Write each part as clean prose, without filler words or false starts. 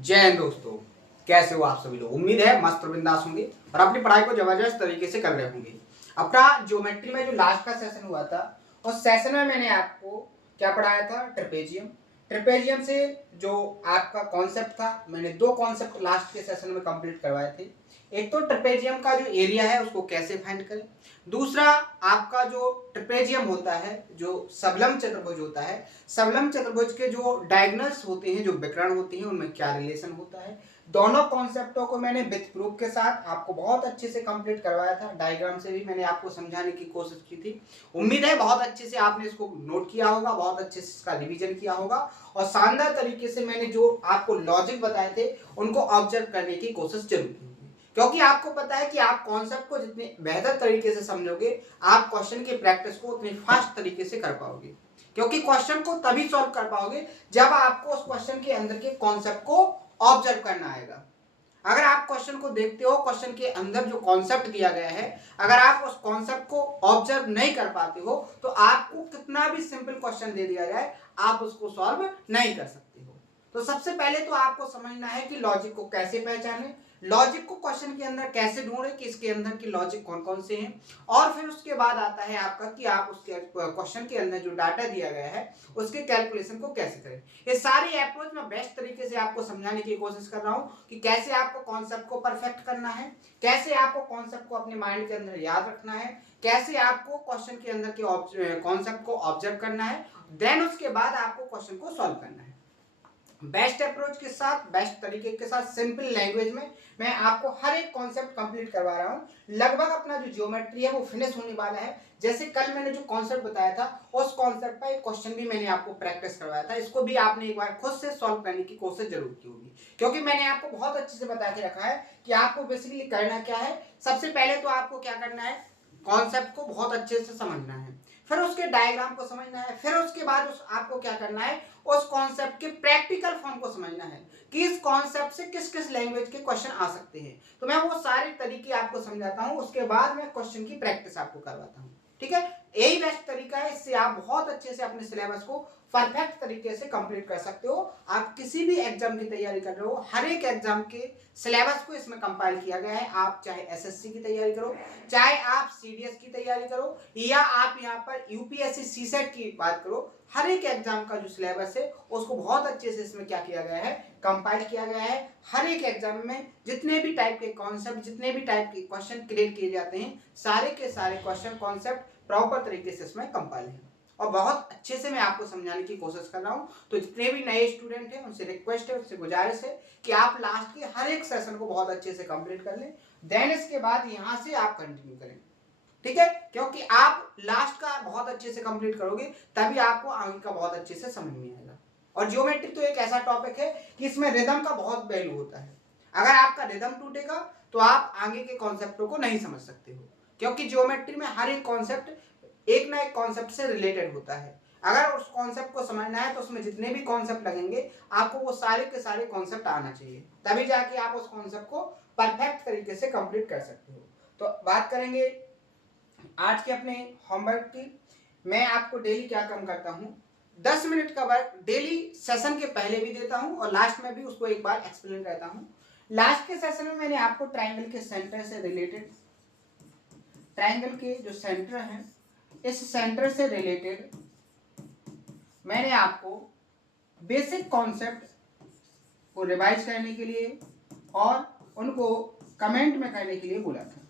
जय हिंद दोस्तों, कैसे हो आप सभी लोग। उम्मीद है मस्त और बिंदास होंगे और अपनी पढ़ाई को जबरदस्त तरीके से कर रहे होंगे। अपना ज्योमेट्री में जो लास्ट का सेशन हुआ था उस सेशन में मैंने आपको क्या पढ़ाया था, ट्रेपेजियम। ट्रेपेजियम से जो आपका कॉन्सेप्ट था, मैंने दो कॉन्सेप्ट लास्ट के सेशन में कंप्लीट करवाए थे। एक तो ट्रेपेजियम का जो एरिया है उसको कैसे फाइंड करें, दूसरा आपका जो ट्रेपेजियम होता है, जो सबलम चतुर्भुज होता है, सबलम चतुर्भुज के जो डायगोनल्स होते हैं, जो विकर्ण होते हैं, उनमें क्या रिलेशन होता है। दोनों कॉन्सेप्टों को मैंने विथ प्रूफ के साथ आपको बहुत अच्छे से कंप्लीट करवाया था। डायग्राम से भी मैंने आपको समझाने की कोशिश की थी। उम्मीद है बहुत अच्छे से आपने इसको नोट किया होगा, बहुत अच्छे से इसका रिवीजन किया होगा और शानदार तरीके से मैंने जो आपको लॉजिक बताए थे उनको ऑब्जर्व करने की कोशिश जरूर की होगी। क्योंकि आपको पता है कि आप कॉन्सेप्ट को जितने बेहतर तरीके से समझोगे, आप क्वेश्चन की प्रैक्टिस को उतनी फास्ट तरीके से कर पाओगे। क्योंकि क्वेश्चन को तभी सॉल्व कर पाओगे जब आपको उस क्वेश्चन के अंदर के कॉन्सेप्ट को ऑब्जर्व करना आएगा। अगर आप क्वेश्चन को देखते हो, क्वेश्चन के अंदर जो कॉन्सेप्ट दिया गया है, अगर आप उस कॉन्सेप्ट को ऑब्जर्व नहीं कर पाते हो तो आपको कितना भी सिंपल क्वेश्चन दे दिया जाए, आप उसको सॉल्व नहीं कर सकते हो। तो सबसे पहले तो आपको समझना है कि लॉजिक को कैसे पहचाने, लॉजिक को क्वेश्चन के अंदर कैसे ढूंढे कि इसके अंदर की लॉजिक कौन कौन से हैं, और फिर उसके बाद आता है आपका कि आप उसके क्वेश्चन के अंदर जो डाटा दिया गया है उसके कैलकुलेशन को कैसे करें। ये सारी अप्रोच मैं बेस्ट तरीके से आपको समझाने की कोशिश कर रहा हूं कि कैसे आपको कॉन्सेप्ट को परफेक्ट करना है, कैसे आपको कॉन्सेप्ट को अपने माइंड के अंदर याद रखना है, कैसे आपको क्वेश्चन के अंदर के कॉन्सेप्ट को ऑब्जर्व करना है, देन उसके बाद आपको क्वेश्चन को सॉल्व करना है। बेस्ट अप्रोच के साथ, बेस्ट तरीके के साथ, सिंपल लैंग्वेज में मैं आपको हर एक कॉन्सेप्ट कंप्लीट करवा रहा हूं। लगभग अपना जो ज्योमेट्री है वो फिनिश होने वाला है। जैसे कल मैंने जो कॉन्सेप्ट बताया था उस कॉन्सेप्ट का एक क्वेश्चन भी मैंने आपको प्रैक्टिस करवाया था, इसको भी आपने एक बार खुद से सॉल्व करने की कोशिश जरूर की होगी। क्योंकि मैंने आपको बहुत अच्छे से बता के रखा है कि आपको बेसिकली करना क्या है। सबसे पहले तो आपको क्या करना है, कॉन्सेप्ट को बहुत अच्छे से समझना है, फिर उसके डायग्राम को समझना है, फिर उसके बाद आपको क्या करना है, उस कॉन्सेप्ट के प्रैक्टिकल फॉर्म को समझना है कि इस कॉन्सेप्ट से किस किस लैंग्वेज के क्वेश्चन आ सकते हैं। तो मैं वो सारे तरीके आपको समझाता हूं, उसके बाद मैं क्वेश्चन की प्रैक्टिस आपको करवाता हूं। ठीक है, यही बेस्ट तरीका है, इससे आप बहुत अच्छे से अपने सिलेबस को परफेक्ट तरीके से कंप्लीट कर सकते हो। आप किसी भी एग्जाम की तैयारी कर रहे हो, हर एक एग्जाम के सिलेबस को इसमें कंपाइल किया गया है। आप चाहे एसएससी की तैयारी करो, चाहे आप सीडीएस की तैयारी करो, या आप यहाँ पर यूपीएससी सीसेट की बात करो, हर एक एग्जाम का जो सिलेबस है उसको बहुत अच्छे से इसमें क्या किया गया है, कंपाइल किया गया है। हर एक एग्जाम में जितने भी टाइप के कॉन्सेप्ट, जितने भी टाइप के क्वेश्चन क्रिएट किए जाते हैं, सारे के सारे क्वेश्चन कॉन्सेप्ट प्रॉपर तरीके से इसमें कंपाइल है और बहुत अच्छे से मैं आपको समझाने की कोशिश कर रहा हूं। तो जितने भी नए स्टूडेंट हैं उनसे रिक्वेस्ट है, उनसे गुजारिश है कि आप लास्ट के हर एक सेशन को बहुत अच्छे से कंप्लीट कर लें, देन इसके बाद यहां से आप कंटिन्यू करें। ठीक है, क्योंकि आप लास्ट का बहुत अच्छे से कंप्लीट करोगे तभी आपको आगे का बहुत अच्छे से समझ में आएगा। और ज्योमेट्री तो एक ऐसा टॉपिक है कि इसमें रिदम का बहुत वैल्यू होता है। अगर आपका रिदम टूटेगा तो आप आगे के कॉन्सेप्टों को नहीं समझ सकते हो, क्योंकि ज्योमेट्री में हर एक कॉन्सेप्ट एक ना एक कॉन्सेप्ट से रिलेटेड होता है। अगर उस कॉन्सेप्ट को समझना है तो उसमें जितने भी कॉन्सेप्ट लगेंगे आपको वो सारे के सारे कॉन्सेप्ट आना चाहिए, तभी जाके आप उस कॉन्सेप्ट को परफेक्ट तरीके से कंप्लीट कर सकते हो। तो बात करेंगे आज के अपने होमवर्क की। मैं आपको डेली क्या काम करता हूँ, 10 मिनट का वर्क डेली सेशन के पहले भी देता हूँ और लास्ट में भी उसको एक बार एक्सप्लेन करता हूँ। लास्ट के सेशन में मैंने आपको ट्राइंगल के सेंटर से रिलेटेड, ट्राइंगल के जो सेंटर है, इस सेंटर से रिलेटेड मैंने आपको बेसिक कॉन्सेप्ट को रिवाइज करने के लिए और उनको कमेंट में करने के लिए बोला था।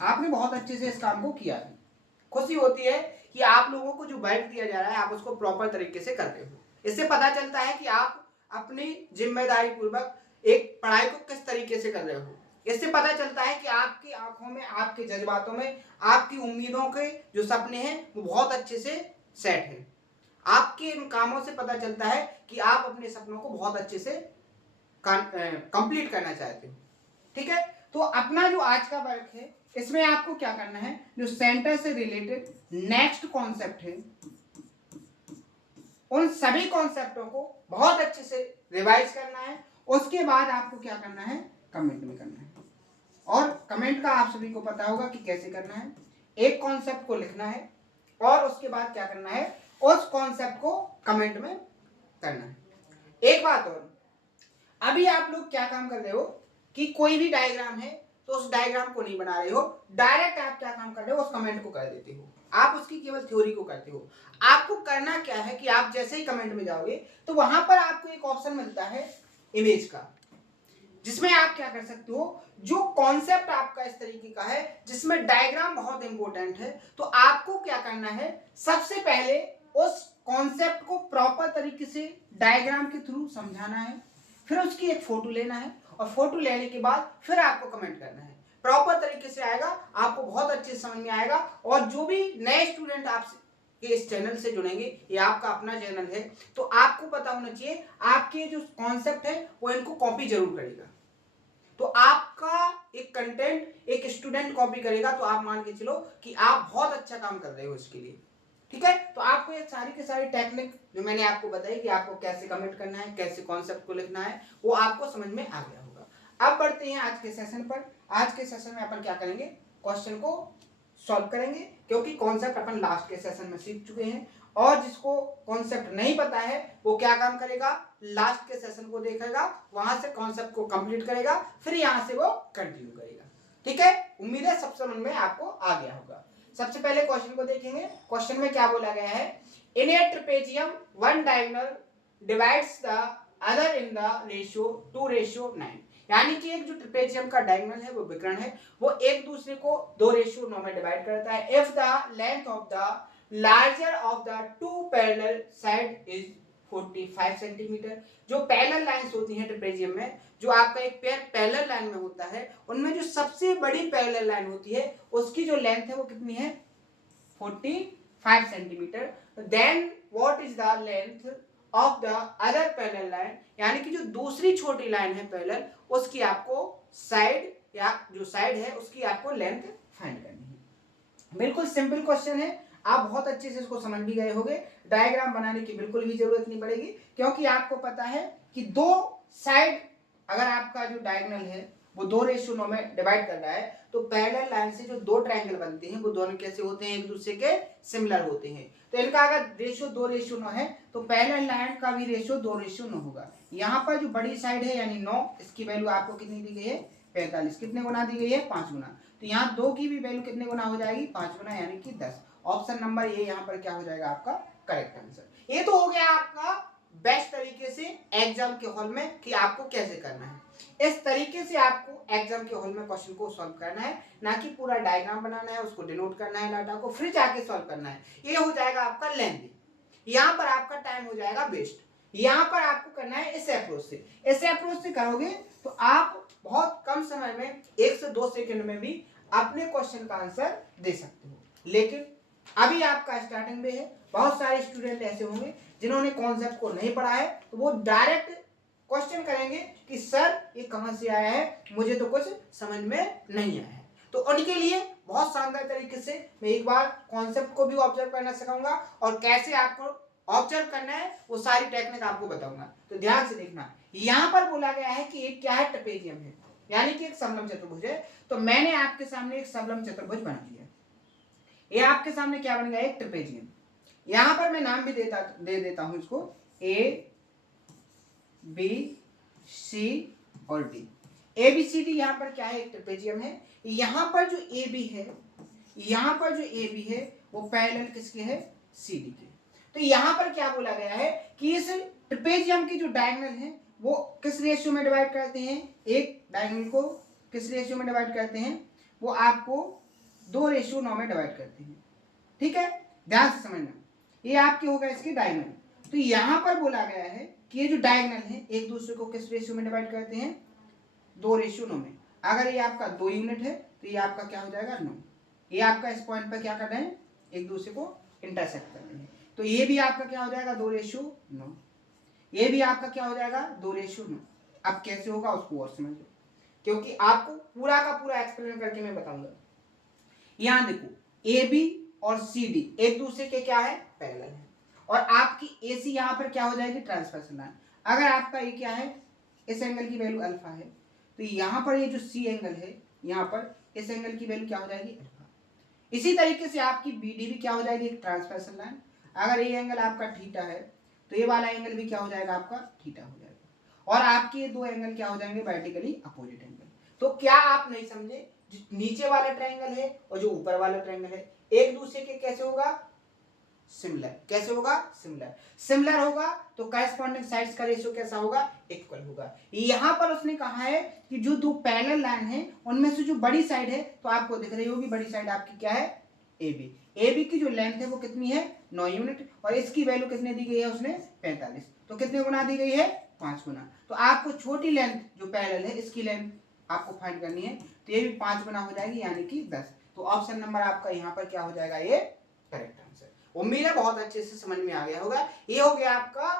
आपने बहुत अच्छे से इस काम को किया है। खुशी होती है कि आप लोगों को जो वर्क दिया जा रहा है आप उसको प्रॉपर तरीके से करते हो। इससे पता चलता है कि आप अपनी जिम्मेदारी पूर्वक एक पढ़ाई को किस तरीके से कर रहे हो। इससे पता चलता है कि आपकी आंखों में, आपके जज्बातों में, आपकी उम्मीदों के जो सपने हैं वो बहुत अच्छे से सेट है। आपके इन कामों से पता चलता है कि आप अपने सपनों को बहुत अच्छे से कंप्लीट करना चाहते हो। ठीक है, तो अपना जो आज का वर्क है इसमें आपको क्या करना है, जो सेंटर से रिलेटेड नेक्स्ट कॉन्सेप्ट है उन सभी कॉन्सेप्टों को बहुत अच्छे से रिवाइज करना है। उसके बाद आपको क्या करना है, कमेंट में करना है। और कमेंट का आप सभी को पता होगा कि कैसे करना है। एक कॉन्सेप्ट को लिखना है और उसके बाद क्या करना है, उस कॉन्सेप्ट को कमेंट में करना है। एक बात और, अभी आप लोग क्या काम कर रहे हो कि कोई भी डायग्राम है तो उस डायग्राम को नहीं बना रहे हो, डायरेक्ट आप क्या काम कर रहे हो, उस कमेंट को कर देते हो, आप उसकी केवल थ्योरी को करते हो। आपको करना क्या है कि आप जैसे ही कमेंट में जाओगे तो वहां पर आपको एक ऑप्शन मिलता है इमेज का, जिसमें आप क्या कर सकते हो, जो कॉन्सेप्ट आपका इस तरीके का है जिसमें डायग्राम बहुत इंपॉर्टेंट है, तो आपको क्या करना है, सबसे पहले उस कॉन्सेप्ट को प्रॉपर तरीके से डायग्राम के थ्रू समझाना है, फिर उसकी एक फोटो लेना है और फोटो लेने के बाद फिर आपको कमेंट करना है। प्रॉपर तरीके से आएगा, आपको बहुत अच्छे से समझ में आएगा। और जो भी नए स्टूडेंट आपसे कि इस चैनल से जुड़ेंगे, ये आपका अपना चैनल है, तो आपको पता होना चाहिए आपके जो कॉन्सेप्ट है वो इनको कॉपी जरूर करेगा। तो आपका एक कंटेंट एक स्टूडेंट कॉपी करेगा तो आप मान के चलो कि आप बहुत अच्छा काम कर रहे हो इसके लिए। ठीक है, तो आपको ये सारी की सारी टेक्निक जो मैंने आपको बताई कि आपको कैसे कमेंट करना है, कैसे कॉन्सेप्ट को लिखना है, वो आपको समझ में आ गया होगा। अब बढ़ते हैं आज के सेशन पर। आज के सेशन में अपन क्या करेंगे, क्वेश्चन को सॉल्व करेंगे, क्योंकि कॉन्सेप्ट अपन लास्ट के सेशन में सीख चुके हैं। और जिसको कॉन्सेप्ट नहीं पता है वो क्या काम करेगा, लास्ट के सेशन को देखेगा, वहां से कॉन्सेप्ट को कंप्लीट करेगा, फिर यहां से वो कंटिन्यू करेगा। ठीक है, उम्मीद है सब समझ में आपको आ गया होगा। सबसे पहले क्वेश्चन को देखेंगे। क्वेश्चन में क्या बोला गया है, in a trapezium one diagonal divides the other in the ratio 2:9। यानी कि एक जो ट्रेपेजियम का डायगोनल है वो विकर्ण है, वो एक दूसरे को 2:9 में डिवाइड करता है if the length of the larger of the two parallel side is 45 centimetre. जो पैरेलल लाइंस होती हैं ट्रेपेजियम में, जो आपका एक पेयर पैरेलल लाइन में होता है, उनमें जो सबसे बड़ी पैरेलल लाइन होती है उसकी जो लेंथ है वो कितनी है, 45 centimetre. Then what is the length of the other parallel line, यानी कि जो दूसरी छोटी लाइन है पैरेलल, उसकी आपको साइड या जो साइड है उसकी आपको लेंथ फाइंड करनी है। बिल्कुल सिंपल क्वेश्चन है, आप बहुत अच्छे से इसको समझ भी गए होंगे। डायग्राम बनाने की बिल्कुल भी जरूरत नहीं पड़ेगी, क्योंकि आपको पता है कि दो साइड अगर आपका जो डायगोनल है वो 2:9 में डिवाइड कर रहा है, तो पैरेलल लाइन से जो दो ट्रायंगल बनते हैं वो दोनों कैसे होते हैं, एक दूसरे के सिमिलर होते हैं। तो इनका अगर रेशियो 2:9 है तो पैरेलल लाइन का भी रेशियो 2:9 होगा। यहाँ पर जो बड़ी साइड है यानी 9, इसकी वैल्यू आपको कितनी दी गई है, 45। कितने गुना दी गई है, 5 गुना। तो यहाँ 2 की भी वैल्यू कितने गुना हो जाएगी, 5 गुना, यानी कि 10। ऑप्शन नंबर ए यहाँ पर क्या हो जाएगा आपका करेक्ट आंसर। ये तो हो गया आपका बेस्ट तरीके से एग्जाम के हॉल में कि आपको कैसे करना है। इस तरीके से आपको एग्जाम के हॉल में क्वेश्चन को सॉल्व करना है, ना कि पूरा डायग्राम बनाना है, उसको डिनोट करना है डाटा को, फिर जाके सॉल्व करना है। ये हो जाएगा आपका लेंथी, यहाँ पर आपका टाइम हो जाएगा वेस्ट। यहाँ पर आपको करना है इस अप्रोच से। इस अप्रोच से करोगे तो आप बहुत कम समय में 1 से 2 सेकंड में भी अपने क्वेश्चन का आंसर दे सकते हो। लेकिन अभी आपका स्टार्टिंग में है, बहुत सारे स्टूडेंट ऐसे होंगे जिन्होंने कॉन्सेप्ट को नहीं पढ़ा है, तो वो डायरेक्ट क्वेश्चन करेंगे कि सर ये कहां से आया है, मुझे तो कुछ समझ में नहीं आया है। तो उनके लिए बहुत शानदार तरीके से मैं एक बार कॉन्सेप्ट को भी ऑब्जर्व करना सिखाऊंगा और कैसे आपको ऑब्जर्व करना है वो सारी टेक्निक आपको बताऊंगा। तो ध्यान से देखना, यहाँ पर बोला गया है कि एक क्या है, ट्रेपेजियम है, यानी कि एक समलंब चतुर्भुज है। तो मैंने आपके सामने एक समलंब चतुर्भुज बना दिया। ये आपके सामने क्या बन गया, एक ट्रेपेजियम। यहां पर मैं नाम भी दे देता हूं इसको, ए बी सी और D. A B C D यहाँ पर क्या है, एक ट्रेपेजियम है। यहाँ पर जो ए बी है, यहाँ पर जो ए बी है वो पैरेलल किसके है, सी डी के। तो यहाँ पर क्या बोला गया है कि इस ट्रेपेजियम की जो डायगोनल है वो किस रेशियो में डिवाइड करते हैं, एक डायगोनल को किस रेशियो में डिवाइड करते हैं, वो आपको 2:9 में डिवाइड करते हैं। ठीक है, ध्यान से समझना, ये आपकी होगा इसकी डायगोनल। तो यहां पर बोला गया है कि ये जो डायगोनल है एक दूसरे को किस रेशियो में डिवाइड करते हैं, 2:9 में। अगर ये आपका 2 यूनिट है तो ये आपका क्या हो जाएगा, 9। ये आपका इस पॉइंट पर क्या कर रहे हैं, एक दूसरे को इंटरसेक्ट कर रहे हैं। तो ये भी आपका क्या हो जाएगा, 2:9। ये भी आपका क्या हो जाएगा, 2:9। अब कैसे होगा उसको और समझ लो, क्योंकि आपको पूरा का पूरा एक्सप्लेन करके मैं बताऊंगा। यहां देखो, ए बी और सी डी एक दूसरे के क्या है, पैरेलल है। और आपकी ए सी यहां पर क्या हो जाएगी, ट्रांसवर्सल लाइन। अगर आपका ये क्या है, इस एंगल की वैल्यू अल्फा है, तो यहां पर ये जो सी एंगल है, यहां पर इस एंगल की वैल्यू क्या हो जाएगी, अल्फा। इसी तरीके से आपकी बी डी भी क्या हो जाएगी, एक ट्रांसवर्सल लाइन। अगर ये एंगल आपका थीटा है तो ये वाला एंगल भी क्या हो जाएगा, आपका थीटा हो जाएगा। और आपके ये दो एंगल क्या हो जाएंगे, वर्टिकली अपोजिट एंगल। तो क्या आप नहीं समझे, जो नीचे वाला ट्रायंगल है और जो ऊपर वाला ट्रायंगल है एक दूसरे के कैसे होगा, सिमिलर। कैसे होगा, सिमिलर। सिमिलर होगा तो करस्पॉन्डिंग साइड्स का रेशियो कैसा होगा, इक्वल होगा। यहां पर उसने कहा है कि जो दो पैरेलल लाइन है उनमें से जो बड़ी साइड है, तो आपको दिख रही होगी बड़ी साइड आपकी क्या है, AB। AB की जो लेंथ है वो कितनी है, 9 यूनिट, और इसकी वैल्यू कितने दी गई है उसने, 45। तो कितने गुना दी गई है, 5 गुना। तो आपको छोटी लेंथ जो पैरेलल है इसकी लेंथ आपको फाइंड करनी है, तो ये भी 5 गुना हो जाएगी, यानी कि 10। तो ऑप्शन नंबर आपका यहाँ पर क्या हो जाएगा, ये करेक्ट आंसर। उम्मीद है बहुत अच्छे से समझ में आ गया होगा। ये हो गया आपका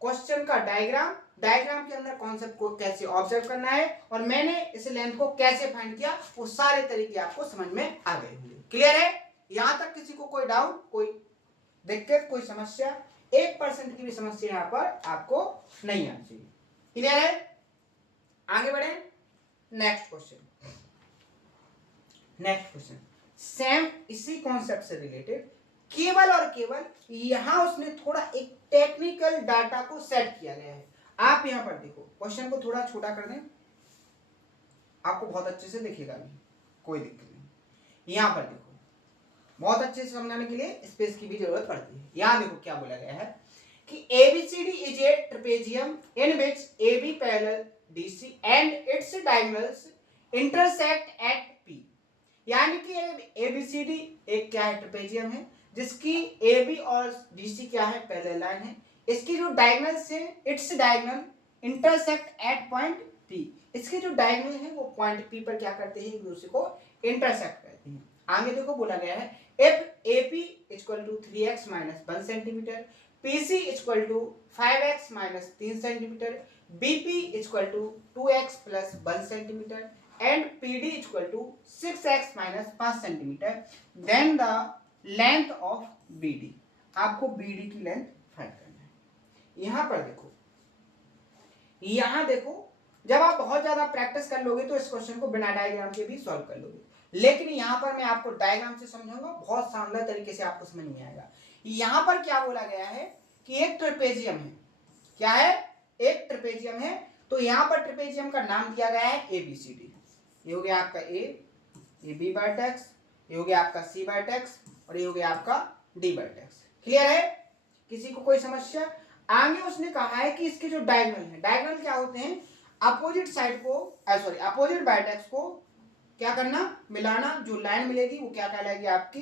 क्वेश्चन का डायग्राम। डायग्राम के अंदर कॉन्सेप्ट को कैसे ऑब्जर्व करना है और मैंने इस लेंथ को कैसे फाइंड किया, वो सारे तरीके आपको समझ में आ गए होंगे। क्लियर है, यहां तक किसी को कोई डाउट, कोई दिक्कत, कोई समस्या, 1% की भी समस्या यहां पर आपको नहीं आनी चाहिए। क्लियर है, आगे बढ़े। नेक्स्ट क्वेश्चन सेम इसी कॉन्सेप्ट से रिलेटेड, केवल और केवल यहां उसने थोड़ा एक टेक्निकल डाटा को सेट किया गया है। आप यहां पर देखो, क्वेश्चन को थोड़ा छोटा कर दें, आपको बहुत अच्छे से दिखेगा भी, कोई दिक्कत नहीं। यहां पर देखो, बहुत अच्छे से समझाने के लिए स्पेस की भी जरूरत पड़ती है। यहां देखो क्या बोला गया है कि ABCD is a trapezium in which AB parallel DC and it's diagonals intersect at P। यानी कि ABCD एक क्या है, ट्रेपेजियम है, जिसकी AB और DC क्या है, पैरेलल लाइन है। इसकी जो डायगोनल्स है, its diagonal intersect at point P। इसके जो डायगोनल है वो पॉइंट P पर क्या करते हैं, एक दूसरे को इंटरसेक्ट करते हैं। आगे देखो बोला गया है if AP equal to 3x minus 1 centimetre, PC equal to 5x minus 3 centimetre, BP equal to 2x plus 1 centimetre and PD equal to 6x minus 5 centimetre, then the length of BD। आपको BD की length find करना है। यहां पर देखो, यहां देखो, जब आप बहुत ज्यादा प्रैक्टिस कर लोगे तो इस क्वेश्चन को बिना डायग्राम के भी सॉल्व कर लोगे, लेकिन यहां पर मैं आपको डायग्राम से समझाऊंगा, बहुत शानदार तरीके से आपको समझ में आएगा। यहां पर क्या बोला गया है कि एक ट्रेपेजियम है, क्या है, एक ट्रेपेजियम है। तो यहां पर ट्रेपेजियम का नाम दिया गया है ABCD। ये हो गया आपका A, ये B वर्टेक्स, ये हो गया आपका C वर्टेक्स, और ये हो गया आपका D वर्टेक्स। क्लियर है, किसी को कोई समस्या? आगे उसने कहा है कि इसके जो डायगोनल है, डायगोनल क्या होते हैं, अपोजिट साइड को, सॉरी अपोजिट वर्टेक्स को क्या करना, मिलाना। जो लाइन मिलेगी वो क्या कहलाएगी, आपकी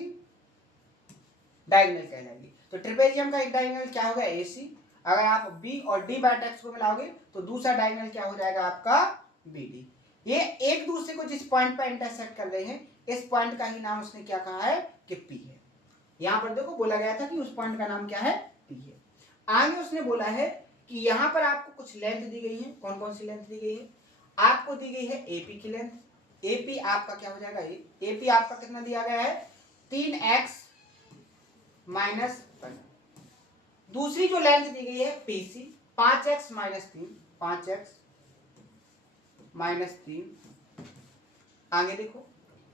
डायगोनल कहलाएगी। तो ट्रेपेजियम का एक डायगोनल क्या होगा, AC। अगर आप B और D वर्टेक्स को मिलाओगे तो दूसरा डायगोनल क्या हो जाएगा आपका, BD। ये एक दूसरे को जिस पॉइंट पर इंटरसेक्ट कर रहे हैं, इस पॉइंट का ही नाम उसने क्या कहा है कि P है। यहां पर देखो बोला गया था कि उस पॉइंट का नाम क्या है, P है। आगे उसने बोला है कि यहां पर आपको कुछ लेंथ दी गई है। कौन कौन सी लेंथ दी गई है, आपको दी गई है AP की लेंथ। AP आपका क्या हो जाएगा, AP आपका कितना दिया गया है, 3x माइनस 1। दूसरी जो लेंथ दी गई है PC, 5x minus 3, 5x minus 3। आगे देखो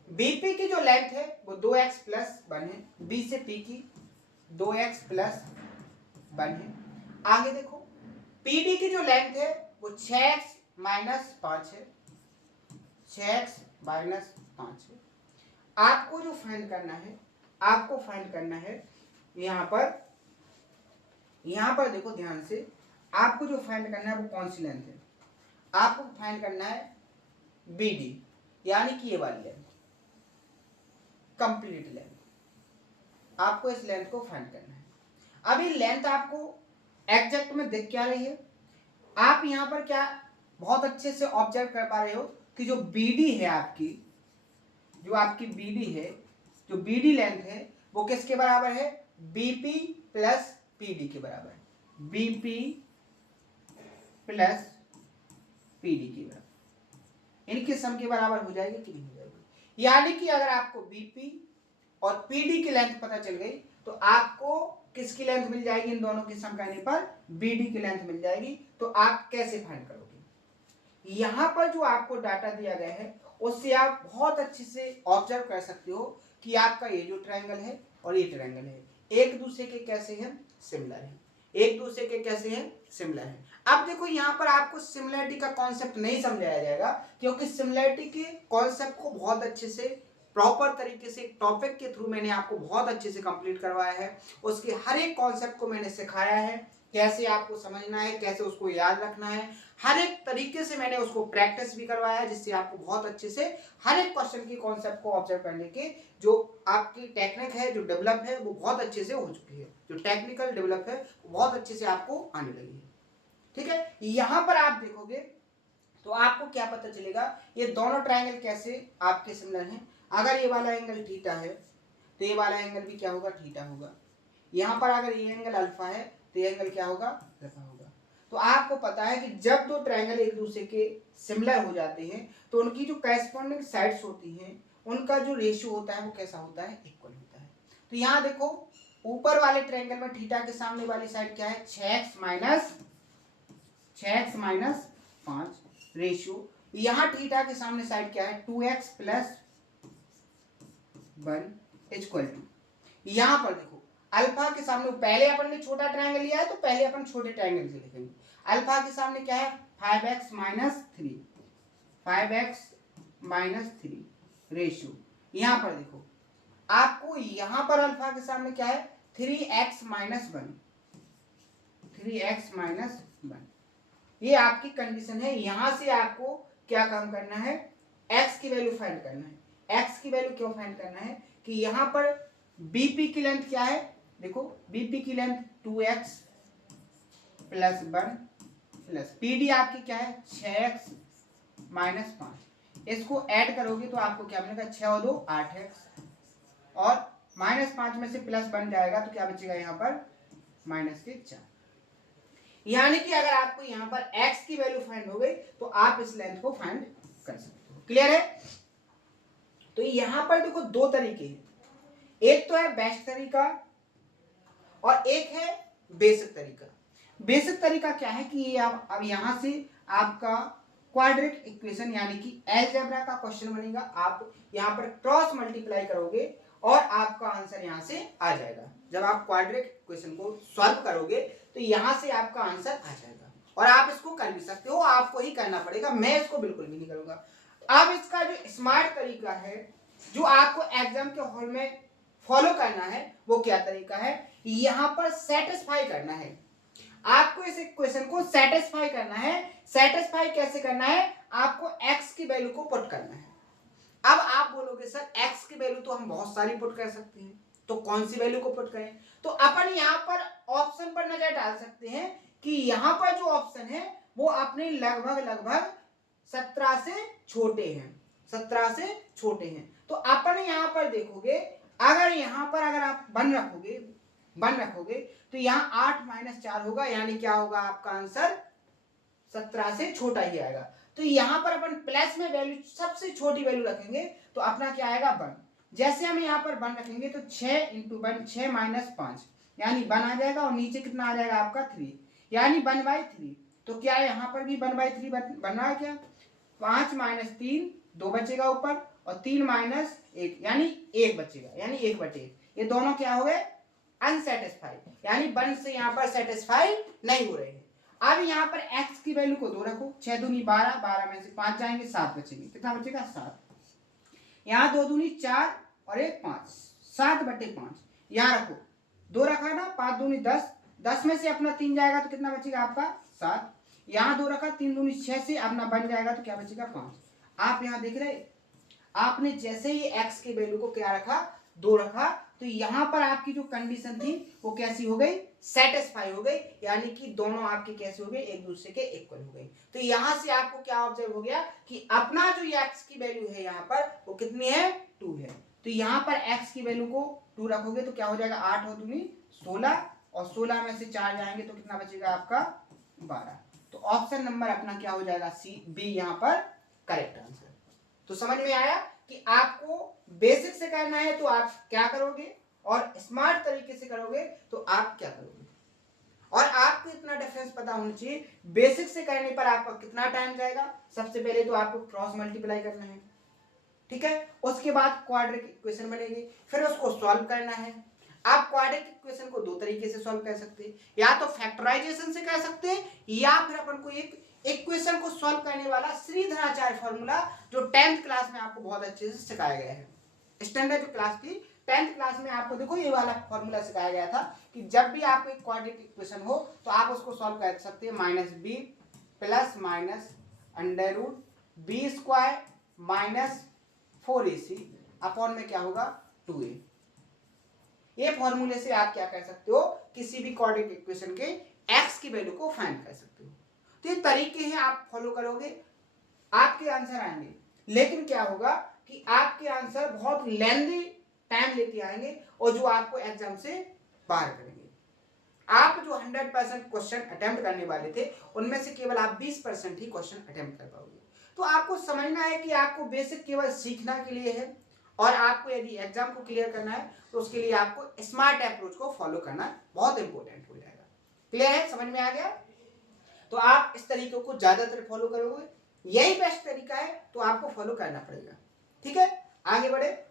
BP की जो लेंथ है वो 2x प्लस 1 है, B से P की 2x प्लस 1 है। आगे देखो PD की जो लेंथ है वो 6x माइनस 5 है, 6x माइनस 5 है। आपको जो फाइंड करना है, आपको फाइंड करना है यहां पर देखो ध्यान से, आपको जो फाइंड करना है वो कौन सी लेंथ है, आपको फाइंड करना है BD, यानी कि ये वाली लेंथ, कंप्लीट लेंथ। आपको इस लेंथ को फाइंड करना है। अभी लेंथ आपको एग्जैक्ट में दिख क्या रही है, आप यहां पर क्या बहुत अच्छे से ऑब्जर्व कर पा रहे हो कि जो BD है आपकी, जो आपकी BD है, जो BD लेंथ है वो किसके बराबर है, BP प्लस PD के बराबर है। BP प्लस PD के बराबर, इनके सम के बराबर हो जाएगी कि नहीं हो जाएगी। यानी कि अगर आपको BP और PD की लेंथ पता चल गई तो आपको किसकी लेंथ मिल जाएगी, इन दोनों के सम करने पर BD की लेंथ मिल जाएगी। तो आप कैसे फाइंड करोगे, यहां पर जो आपको डाटा दिया गया है उससे आप बहुत अच्छे से ऑब्जर्व कर सकते हो कि आपका ये जो ट्रायंगल है और ये ट्रायंगल है एक दूसरे के कैसे हैं, सिमिलर है। एक दूसरे के कैसे हैं, सिमिलर हैं। अब देखो यहाँ पर आपको सिमिलरिटी का कॉन्सेप्ट नहीं समझाया जाएगा, क्योंकि सिमिलरिटी के कॉन्सेप्ट को बहुत अच्छे से प्रॉपर तरीके से टॉपिक के थ्रू मैंने आपको बहुत अच्छे से कंप्लीट करवाया है। उसके हर एक कॉन्सेप्ट को मैंने सिखाया है, कैसे आपको समझना है, कैसे उसको याद रखना है, हर एक तरीके से मैंने उसको प्रैक्टिस भी करवाया है, जिससे आपको बहुत अच्छे से हर एक क्वेश्चन की कॉन्सेप्ट को ऑब्जर्व करने की जो आपकी टेक्निक है, जो डेवलप है, वो बहुत अच्छे से हो चुकी है। जो टेक्निकल डेवलप है वो बहुत अच्छे से आपको आने लगी है। ठीक है, यहां पर आप देखोगे तो आपको क्या पता चलेगा, ये दोनों ट्रायंगल कैसे आपके सिमिलर हैं। अगर ये वाला एंगल थीटा है तो ये वाला एंगल भी क्या होगा, थीटा होगा। यहाँ पर अगर ये एंगल अल्फा है तो ये एंगल क्या होगा, अल्फा होगा। तो आपको पता है कि जब दो ट्रायंगल एक दूसरे के सिमिलर हो जाते हैं तो उनकी जो करस्पॉन्डिंग साइड्स होती हैं उनका जो रेशियो होता है वो कैसा होता है, इक्वल होता है। तो यहाँ देखो ऊपर वाले ट्रायंगल में थीटा के सामने वाली साइड क्या है, 6x माइनस 5 रेशियो। यहाँ थीटा के सामने साइड क्या है, 2x प्लस 1 इक्वल टू, यहां पर देखो अल्फा के सामने पहले अपन ने छोटा ट्रायंगल लिया है तो पहले अपन छोटे ट्रायंगल से लिखेंगे। अल्फा के सामने क्या है, 5x माइनस 3 रेशियो। यहां पर देखो आपको यहां पर अल्फा के सामने क्या है, 3x माइनस 1 ये आपकी कंडीशन है। यहां से आपको क्या काम करना है, x की वैल्यू फाइंड करना है। x की वैल्यू क्यों फाइंड करना है कि यहां पर BP की लेंथ क्या है, देखो BP की length 2x plus 1 plus PD आपकी क्या है, 6x माइनस 5। इसको ऐड करोगे तो आपको क्या मिलेगा, 6 और 2 8x, और -5 में से प्लस बन जाएगा तो क्या बचेगा यहाँ पर, -4। यानी कि अगर आपको यहाँ पर x की वैल्यू फाइंड हो गई तो आप इस लेंथ को फाइंड कर सकते हो। क्लियर है। तो यहाँ पर देखो दो तरीके हैं, एक तो है बेस्ट तरीका और एक है बेसिक तरीका। बेसिक तरीका क्या है कि ये आप अब यहां से आपका क्वाड्रेटिक इक्वेशन यानी कि अलजेब्रा का क्वेश्चन बनेगा। आप यहां पर क्रॉस मल्टीप्लाई करोगे और आपका आंसर यहां से आ जाएगा। जब आप क्वाड्रेटिक इक्वेशन को सॉल्व करोगे तो यहां से आपका आंसर आ जाएगा, और आप इसको कर भी सकते हो, आपको ही करना पड़ेगा, मैं इसको बिल्कुल भी नहीं करूंगा। अब इसका जो स्मार्ट तरीका है जो आपको एग्जाम के हॉल में फॉलो करना है वो क्या तरीका है, यहां पर सेटिस्फाई करना है। आपको इस इक्वेशन को सेटिस्फाई करना है। सेटिस्फाई कैसे करना है, आपको x की वैल्यू को पुट करना है। अब आप बोलोगे सर x की वैल्यू तो हम बहुत सारी पुट कर सकते हैं, तो कौन सी वैल्यू को पुट करें। तो अपन यहां पर ऑप्शन पर नजर डाल सकते हैं कि यहां पर जो ऑप्शन है वो अपने लगभग 17 से छोटे हैं, 17 से छोटे हैं। तो अपन यहां पर देखोगे अगर यहां पर अगर आप बन रखोगे तो यहाँ 8 माइनस 4 होगा, यानी क्या होगा, आपका आंसर 17 से छोटा ही आएगा। तो यहाँ पर अपन प्लस में वैल्यू सबसे छोटी वैल्यू रखेंगे तो अपना क्या आएगा, 1। जैसे हम यहाँ पर 1 रखेंगे तो 6 इंटू 1 6 माइनस 5 यानी 1 आ जाएगा, और नीचे कितना आ जाएगा आपका 3 यानी 1/3। तो क्या है यहाँ पर भी 1/3 बन रहा है क्या, 5 माइनस 3 2 बचेगा ऊपर, और 3 माइनस 1 यानी 1 बचेगा, यानी 1/1। ये दोनों क्या हो गए, अनसेटिस्फाइड, यानी 1 से यहाँ पर सेटिस्फाई नहीं हो रहे हैं। अब यहाँ पर x की वैल्यू को 2 रखो, 6 दूनी 12, 12 में से 5 जाएंगे 7 बचेंगे, कितना बचेगा 7। यहाँ 2 दूनी 4 और 1 5, 7/5 यहाँ रखो, 2 रखा ना, 5 दूनी 10, 10 में से अपना 3 जाएगा तो कितना बचेगा आपका 7। यहाँ 2 रखा, 3 दूनी 6 से अपना बन जाएगा तो क्या बचेगा 5। आप यहाँ देख रहे, आपने जैसे ही x की वैल्यू को क्या रखा, 2 रखा, तो यहां पर आपकी जो कंडीशन थी वो कैसी हो गई, सेटिस्फाई हो गई, यानी कि दोनों आपके कैसे हो गए, एक दूसरे के इक्वल हो गई। तो यहां से आपको क्या ऑब्जर्व हो गया कि अपना जो x की वैल्यू है यहाँ पर वो कितनी है, 2 है। तो यहाँ पर x की वैल्यू को 2 रखोगे तो क्या हो जाएगा, 8 और 2 16, और 16 में से 4 जाएंगे तो कितना बचेगा आपका 12। तो ऑप्शन नंबर अपना क्या हो जाएगा, सी बी यहाँ पर करेक्ट आंसर। तो समझ में आया कि आपको बेसिक से करना है तो आप क्या करोगे, और स्मार्ट तरीके से करोगे तो आप क्या करोगे। और आपको इतना डिफरेंस पता होना चाहिए, बेसिक से करने पर आपका कितना टाइम जाएगा। सबसे पहले तो आपको क्रॉस मल्टीप्लाई करना है, ठीक है, उसके बाद क्वाड्रेटिक इक्वेशन बनेगी, फिर उसको सॉल्व करना है। आप क्वाड्रेटिक इक्वेशन को दो तरीके से सॉल्व कर सकते हैं, या तो फैक्टराइजेशन से कर सकते हैं, या फिर अपन को एक इक्वेशन को सॉल्व करने वाला श्रीधराचार्य फॉर्मूला जो 10th क्लास में आपको बहुत अच्छे से सिखाया गया है। स्टैंडर्ड जो क्लास थी 10th क्लास में आपको देखो ये वाला फॉर्मूला सिखाया गया था कि जब भी आपको एक क्वाड्रेटिक इक्वेशन हो तो आप उसको सॉल्व कर सकते हैं -b plus minus under root B square minus 4ac upon में क्या होगा 2a। ये फॉर्मूले से आप क्या कर सकते हो, किसी भी क्वाड्रेटिक इक्वेशन के x की वैल्यू को फाइंड कर सकते हो। तो ये तरीके हैं, आप फॉलो करोगे आपके आंसर आएंगे, लेकिन क्या होगा कि आपके आंसर बहुत लेंथी टाइम लेके आएंगे और जो आपको एग्जाम से बाहर करेंगे। आप जो 100% क्वेश्चन अटेम्प्ट करने वाले थे उनमें से केवल आप 20% ही क्वेश्चन अटेम्प्ट कर पाओगे। तो आपको समझना है कि आपको बेसिक केवल सीखना के लिए है, और आपको यदि एग्जाम को क्लियर करना है तो उसके लिए आपको स्मार्ट अप्रोच को फॉलो करना बहुत इंपॉर्टेंट हो जाएगा। क्लियर है, समझ में आ गया? तो आप इस तरीके को ज्यादातर फॉलो करोगे, यही बेस्ट तरीका है, तो आपको फॉलो करना पड़ेगा। ठीक है, आगे बढ़े।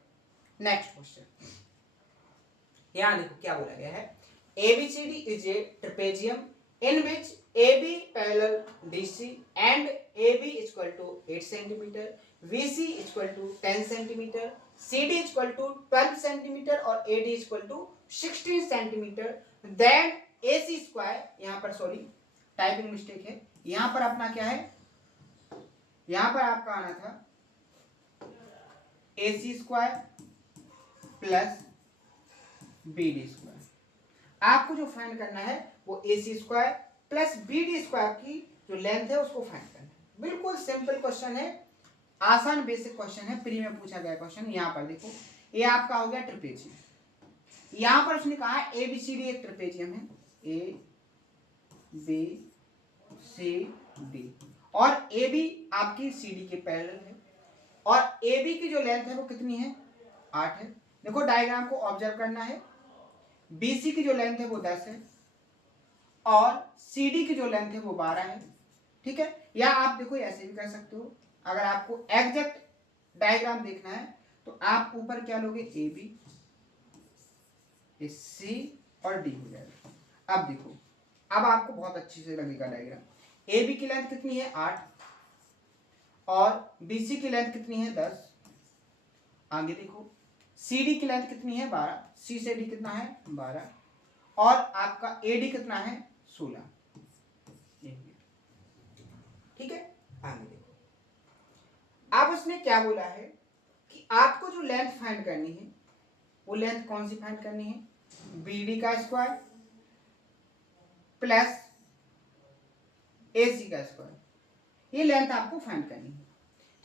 नेक्स्ट क्वेश्चन, यहां देखो क्या बोला गया है। ABCD is a trapezium in which AB parallel DC and AB is equal to 8 cm, VC is equal to 10 cm, CD is equal to 12 cm और AD is equal to 16 cm. Then AC square, यहाँ पर sorry typing mistake है, यहाँ पर अपना क्या है, यहाँ पर आपका आना था AC square plus BD square. आपको जो फाइंड करना है वो AC square plus BD square की जो लेंथ है उसको फाइंड करना है। बिल्कुल सिंपल क्वेश्चन है, आसान बेसिक क्वेश्चन है, प्री में पूछा गया क्वेश्चन। यहाँ पर देखो ये आपका हो गया ट्रेपेजियम, यहाँ पर उसने कहा है ABCD एक ट्रेपेजियम है, ABCD और AB आपकी CD के पैरेलल है, और AB की जो लेंथ है वो कितनी है 8 है। देखो डायग्राम को ऑब्जर्व करना है, BC की जो लेंथ है वो 10 है और CD की जो लेंथ है वो 12 है। ठीक है, या आप देखो ऐसे भी कर सकते हो, अगर आपको एग्जैक्ट डायग्राम देखना है तो आप ऊपर क्या लोगे AB, C और D हो जाएगा। अब देखो, अब आपको बहुत अच्छी से लगेगा डायग्राम। AB की लेंथ कितनी है 8 और BC की लेंथ कितनी है 10। आगे देखो CD की लेंथ कितनी है 12, C से D कितना है 12 और आपका AD कितना है 16। ठीक है, आगे देखो, अब उसने क्या बोला है कि आपको जो लेंथ फाइंड करनी है वो लेंथ कौन सी फाइंड करनी है, BD का स्क्वायर प्लस AC का स्क्वायर, ये लेंथ आपको फाइंड करनी है।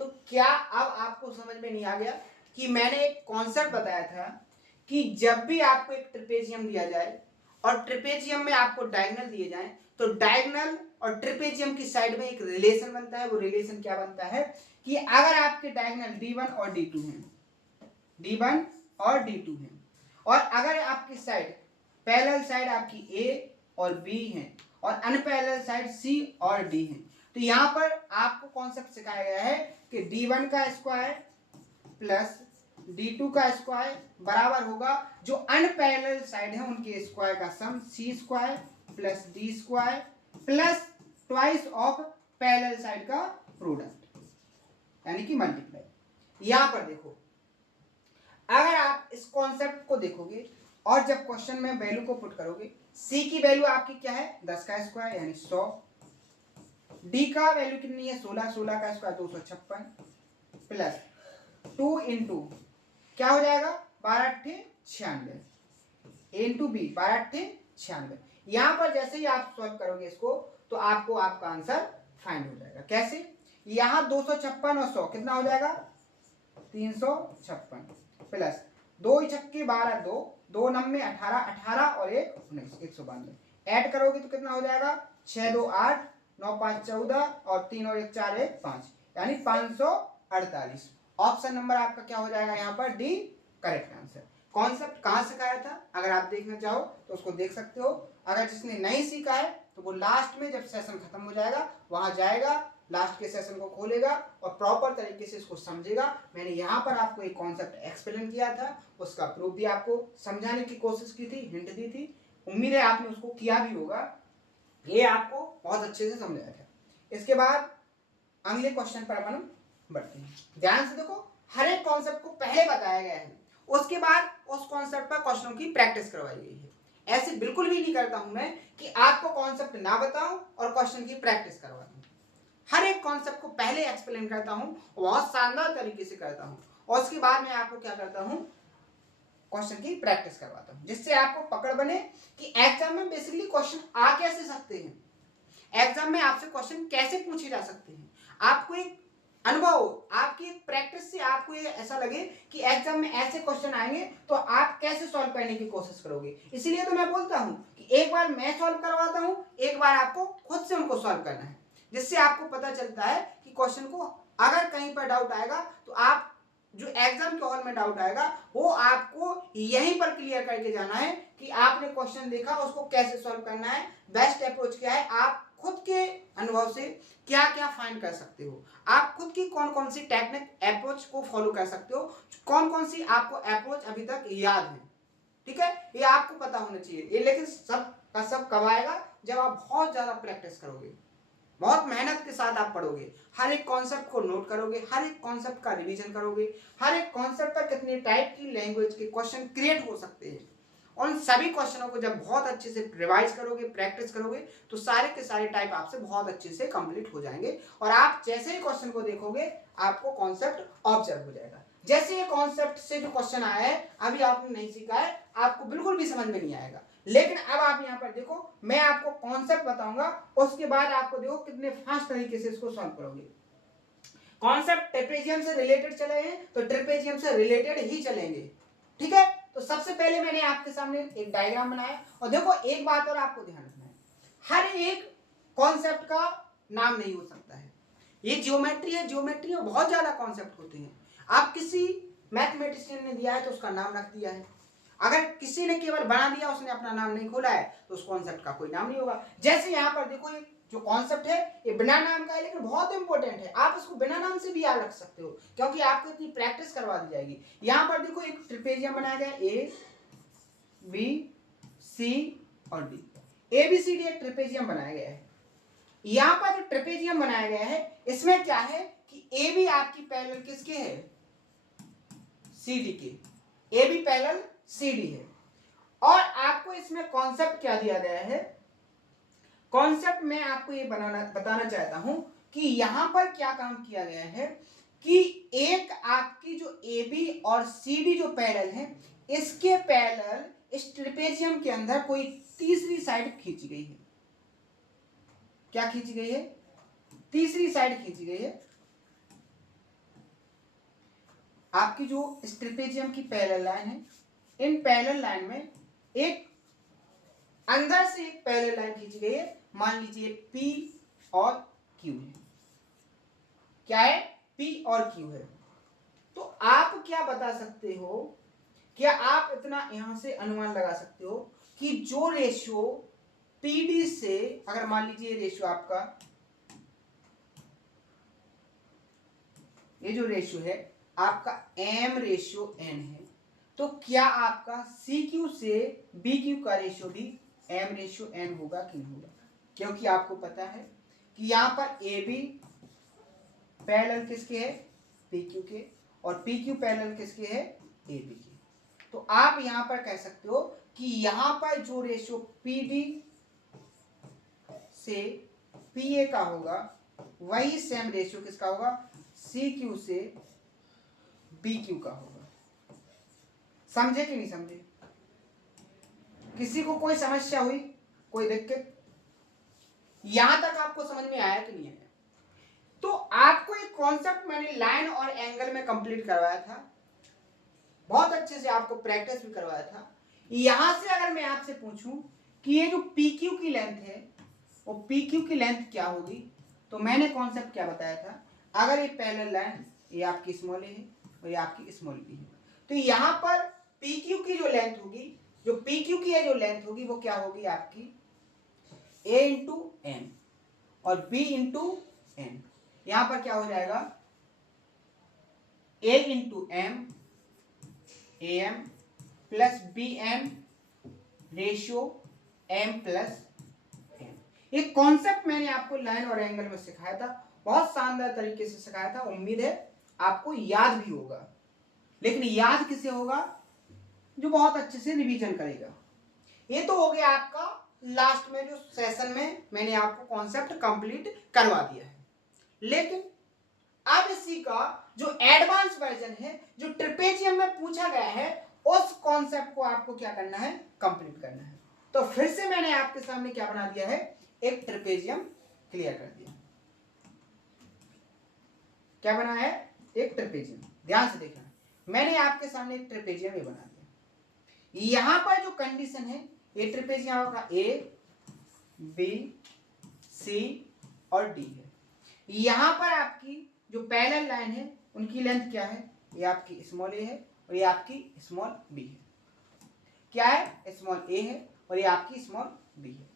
तो क्या अब आपको समझ में नहीं आ गया कि मैंने एक कॉन्सेप्ट बताया था कि जब भी आपको एक ट्रेपेजियम दिया जाए और ट्रेपेजियम में आपको डायगोनल दिए जाएं तो डायगोनल और ट्रेपेजियम की साइड में एक रिलेशन बनता है। वो रिलेशन क्या बनता है कि अगर आपके डायगोनल D1 और D2 हैं, D1 और D2 हैं, और अगर आपकी साइड पैरेलल साइड आपकी A और B है और अनपैरेलल साइड C और D है, तो यहां पर आपको कॉन्सेप्ट सिखाया गया है कि D1 का स्क्वायर प्लस D2 का स्क्वायर बराबर होगा जो अनपैरेलल साइड है उनके स्क्वायर का सम C square plus D square plus twice of parallel side का प्रोडक्ट, यानी कि मल्टीप्लाई। यहां पर देखो, अगर आप इस कॉन्सेप्ट को देखोगे और जब क्वेश्चन में वैल्यू को पुट करोगे, C की वैल्यू आपकी क्या है 10 का स्क्वायर यानी 100, D का वैल्यू कितनी है 16, 16 का स्क्वायर 256 प्लस 2 इंटू क्या हो जाएगा 12 × 96 इंटू B 12 × 96। यहां पर जैसे ही आप सॉल्व करोगे इसको तो आपको आपका आंसर फाइंड हो जाएगा। कैसे, यहां 256 और 100 कितना हो जाएगा 356 प्लस 2 छक्के 12 2 2 9 18 18 और 1 19 192 ऐड करोगे तो कितना हो जाएगा 6 2 8 9 5 14 और 3 और 1 4 1 5 यानी 548। ऑप्शन नंबर आपका क्या हो जाएगा यहाँ पर डी करेक्ट आंसर। कॉन्सेप्ट कहाँ सिखाया था, अगर आप देखना चाहो तो उसको देख सकते हो। अगर जिसने नहीं सीखा है तो वो लास्ट में जब सेशन खत्म हो जाएगा वहां जाएगा लास्ट के सेशन को खोलेगा और प्रॉपर तरीके से इसको समझेगा। मैंने यहाँ पर आपको एक कॉन्सेप्ट एक्सप्लेन किया था, उसका प्रूफ भी आपको समझाने की कोशिश की थी, हिंट दी थी। उम्मीद है आपने उसको किया भी होगा, ये आपको बहुत अच्छे से समझाया था। इसके बाद अगले क्वेश्चन पर अपन बढ़ते हैं। ध्यान से देखो, हर एक कॉन्सेप्ट को पहले बताया गया है, उसके बाद उस कॉन्सेप्ट पर क्वेश्चनों की प्रैक्टिस करवाई गई है। ऐसे बिल्कुल भी नहीं करता हूं मैं कि आपको कॉन्सेप्ट ना बताऊं और क्वेश्चन की प्रैक्टिस करवा दूं। हर एक कॉन्सेप्ट को पहले एक्सप्लेन करता हूं, बहुत शानदार तरीके से करता हूं, और उसके बाद मैं आपको क्या करता हूं, क्वेश्चन की प्रैक्टिस करवाता हूं, जिससे आपको पकड़ बने कि एग्जाम में बेसिकली क्वेश्चन आ कैसे सकते हैं, एग्जाम में आपसे क्वेश्चन कैसे पूछे जा सकते हैं। आपको एक अनुभव, आपकी एक प्रैक्टिस से आपको ये ऐसा लगे कि एग्जाम में ऐसे क्वेश्चन आएंगे तो आप कैसे सॉल्व करने की कोशिश करोगे। इसीलिए तो मैं बोलता हूं कि एक बार मैं सॉल्व करवाता हूं, एक बार आपको खुद से उनको सॉल्व करना है, जिससे आपको पता चलता है कि क्वेश्चन को अगर कहीं पर डाउट आएगा तो आप जो एग्जाम के हॉल में डाउट आएगा वो आपको यहीं पर क्लियर करके जाना है कि आपने क्वेश्चन देखा, उसको कैसे सॉल्व करना है, बेस्ट अप्रोच क्या है, आप खुद के अनुभव से क्या क्या फाइंड कर सकते हो, आप खुद की कौन कौन सी टेक्निक अप्रोच को फॉलो कर सकते हो, कौन कौन सी आपको अप्रोच अभी तक याद है। ठीक है, ये आपको पता होना चाहिए ये, लेकिन सब का सब कब आएगा, जब आप बहुत ज्यादा प्रैक्टिस करोगे, बहुत मेहनत के साथ आप पढ़ोगे, हर एक कॉन्सेप्ट को नोट करोगे, हर एक कॉन्सेप्ट का रिवीजन करोगे, हर एक कॉन्सेप्ट पर कितने टाइप की लैंग्वेज के क्वेश्चन क्रिएट हो सकते हैं, उन सभी क्वेश्चनों को जब बहुत अच्छे से रिवाइज करोगे, प्रैक्टिस करोगे, तो सारे के सारे टाइप आपसे बहुत अच्छे से कंप्लीट हो जाएंगे, और आप जैसे ही क्वेश्चन को देखोगे आपको कॉन्सेप्ट ऑब्जर्व हो जाएगा। जैसे ये कॉन्सेप्ट से जो क्वेश्चन आया है अभी आपने नहीं सीखा है, आपको बिल्कुल भी समझ में नहीं आएगा, लेकिन अब आप यहाँ पर देखो, मैं आपको कॉन्सेप्ट बताऊंगा, उसके बाद आपको देखो कितने फास्ट तरीके से इसको सॉल्व करोगे। कॉन्सेप्ट ट्रेपेजियम से रिलेटेड चले हैं तो ट्रेपेजियम से रिलेटेड ही चलेंगे। ठीक है, तो सबसे पहले मैंने आपके सामने एक डायग्राम बनाया, और देखो एक बात और आपको ध्यान रखना है, हर एक कॉन्सेप्ट का नाम नहीं हो सकता है। ये ज्योमेट्री है, ज्योमेट्री में बहुत ज्यादा कॉन्सेप्ट होते हैं। आप किसी मैथमेटिशियन ने दिया है तो उसका नाम रख दिया है, अगर किसी ने केवल बना दिया, उसने अपना नाम नहीं खोला है, तो उस कॉन्सेप्ट का कोई नाम नहीं होगा। जैसे यहाँ पर देखो, ये जो कॉन्सेप्ट है ये बिना नाम का है, लेकिन बहुत इंपॉर्टेंट है, आप इसको बिना नाम से भी याद रख सकते हो, क्योंकि आपको इतनी प्रैक्टिस करवा दी जाएगी। यहाँ पर देखो एक ट्रिपेजियम बनाया गया, ए बी सी और D, A B C D एक ट्रिपेजियम बनाया गया है। यहाँ पर जो ट्रिपेजियम बनाया गया है, इसमें क्या है कि ए बी आपकी पैरेलल किसके है, सी डी के, A B parallel C D है। और आपको इसमें कॉन्सेप्ट क्या दिया गया है, कॉन्सेप्ट में आपको ये बताना चाहता हूं कि यहां पर क्या काम किया गया है कि एक आपकी जो ए बी और सी डी जो पैरेलल है, इसके पैरेलल इस ट्रिपेजियम के अंदर कोई तीसरी साइड खींची गई है। क्या खींची गई है, तीसरी साइड खींची गई है। आपकी जो इस ट्रिपेजियम की पैरेलल लाइन है, इन पैरेलल लाइन में एक अंदर से एक पैरेलल लाइन खींची गई है, मान लीजिए P और Q है। क्या है, P और Q है। तो आप क्या बता सकते हो, क्या आप इतना यहां से अनुमान लगा सकते हो कि जो रेशियो PD से, अगर मान लीजिए रेशियो आपका, ये जो रेशियो है आपका M रेशियो N है, तो क्या आपका CQ से BQ का रेशियो भी M रेशियो N होगा कि नहीं होगा, क्योंकि आपको पता है कि यहां पर AB पैरेलल किसके है, PQ के, और PQ पैरेलल किसके है, AB के। तो आप यहां पर कह सकते हो कि यहां पर जो रेशियो PD से PA का होगा, वही सेम रेशियो किसका होगा, CQ से BQ का होगा। समझे कि नहीं समझे, किसी को कोई समस्या हुई, कोई दिक्कत, यहां तक आपको समझ में आया कि नहीं आया। तो आपको एक कॉन्सेप्ट मैंने लाइन और एंगल में कंप्लीट करवाया था, बहुत अच्छे से आपको प्रैक्टिस भी करवाया था। यहां से अगर मैं आपसे पूछूं कि ये जो PQ की लेंथ है, वो PQ की लेंथ क्या होगी, तो मैंने कॉन्सेप्ट क्या बताया था, अगर ये पैरेलल लाइन, ये आपकी स्मॉल ए है और ये आपकी स्मॉल बी है, तो यहां पर PQ की जो लेंथ होगी, जो PQ की जो लेंथ होगी, वो क्या होगी आपकी A इंटू N और B इंटू N। यहां पर क्या हो जाएगा, a into M A M plus B M ratio M plus M. ये कॉन्सेप्ट मैंने आपको लाइन और एंगल में सिखाया था, बहुत शानदार तरीके से सिखाया था। उम्मीद है आपको याद भी होगा, लेकिन याद किसे होगा, जो बहुत अच्छे से रिवीजन करेगा। ये तो हो गया आपका लास्ट में जो सेशन में मैंने आपको कॉन्सेप्ट कंप्लीट करवा दिया है। लेकिन अब इसी का जो एडवांस वर्जन है, जो ट्रेपेजियम में पूछा गया है, उस कॉन्सेप्ट को आपको क्या करना है, कंप्लीट करना है। तो फिर से मैंने आपके सामने क्या बना दिया है, एक ट्रेपेजियम क्लियर कर दिया। क्या बना है, एक ट्रेपेजियम। ध्यान से देखना, मैंने आपके सामने एक ट्रेपेजियम ये बना दिया। यहां पर जो कंडीशन है, ये ट्रेपेजियम का ए बी सी और डी है। यहां पर आपकी जो पैरेलल लाइन है उनकी लेंथ क्या है, ये आपकी स्मॉल ए है और ये आपकी स्मॉल बी है। क्या है, स्मॉल ए है और ये आपकी स्मॉल बी है।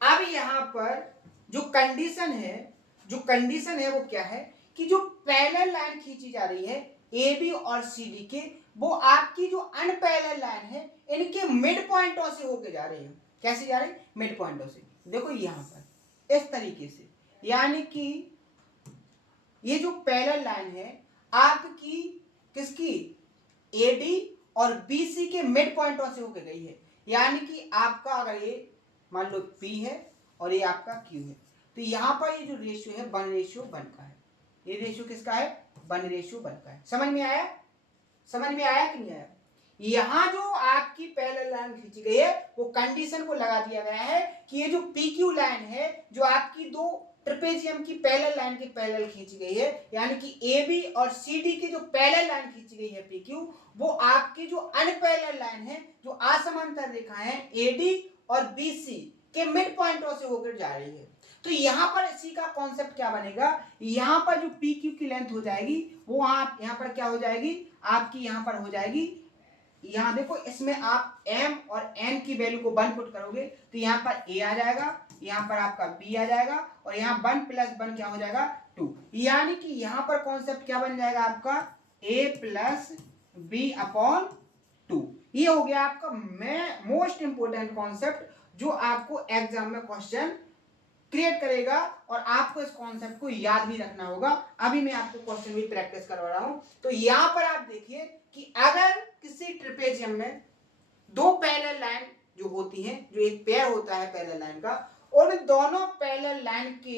अब यहां पर जो कंडीशन है वो क्या है कि जो पैरेलल लाइन खींची जा रही है ए बी और सी डी के, वो आपकी जो अनपैरेलल लाइन है इनके मिड पॉइंटों से होके जा रही है। कैसे जा रही है, मिड पॉइंटों से। देखो यहां पर इस तरीके से, यानी कि ये जो पैरेलल लाइन है आपकी किसकी, एडी और बीसी के मिड पॉइंटों से होके गई है। यानी कि आपका अगर ये मान लो पी है और ये आपका क्यू है, तो यहां पर ये जो रेशियो है 1:1 का है। ये रेशियो किसका है, 1:1 का है। समझ में आया, समझ में आया कि नहीं आया। यहां जो आपकी पैरेलल लाइन खींची गई है वो कंडीशन को लगा दिया गया है कि ये जो पी क्यू लाइन है, जो आपकी दो ट्रेपेजियम की पैरेलल लाइन के पैरेलल खींची गई है, यानी कि ए बी और सी डी की जो पैरेलल लाइन खींची गई है पी क्यू, वो आपकी जो अनपैरेलल लाइन है, जो असमांतर रेखा है ए डी और बी सी के मिड पॉइंटों से होकर जा रही है। तो यहां पर इसी का कॉन्सेप्ट क्या बनेगा, यहां पर जो पी क्यू की लेंथ हो जाएगी वो आप यहां पर क्या हो जाएगी, आपकी यहां पर हो जाएगी, यहां देखो इसमें आप m और n की वैल्यू को 1 पुट करोगे तो यहां पर a आ जाएगा, यहां पर आपका b आ जाएगा और यहां 1 + 1 क्या हो जाएगा 2। यानी कि यहां पर कॉन्सेप्ट क्या बन जाएगा आपका a + b/2। ये हो गया आपका मोस्ट इंपोर्टेंट कॉन्सेप्ट जो आपको एग्जाम में क्वेश्चन क्रिएट करेगा और आपको इस कॉन्सेप्ट को याद भी रखना होगा। अभी मैं आपको क्वेश्चन भी प्रैक्टिस करवा रहा हूं। तो यहां पर आप देखिए कि अगर किसी ट्रेपेजियम में दो पैरेलल लाइन जो होती हैं, जो एक पेयर होता है पैरेलल लाइन का, और दोनों पैरेलल लाइन के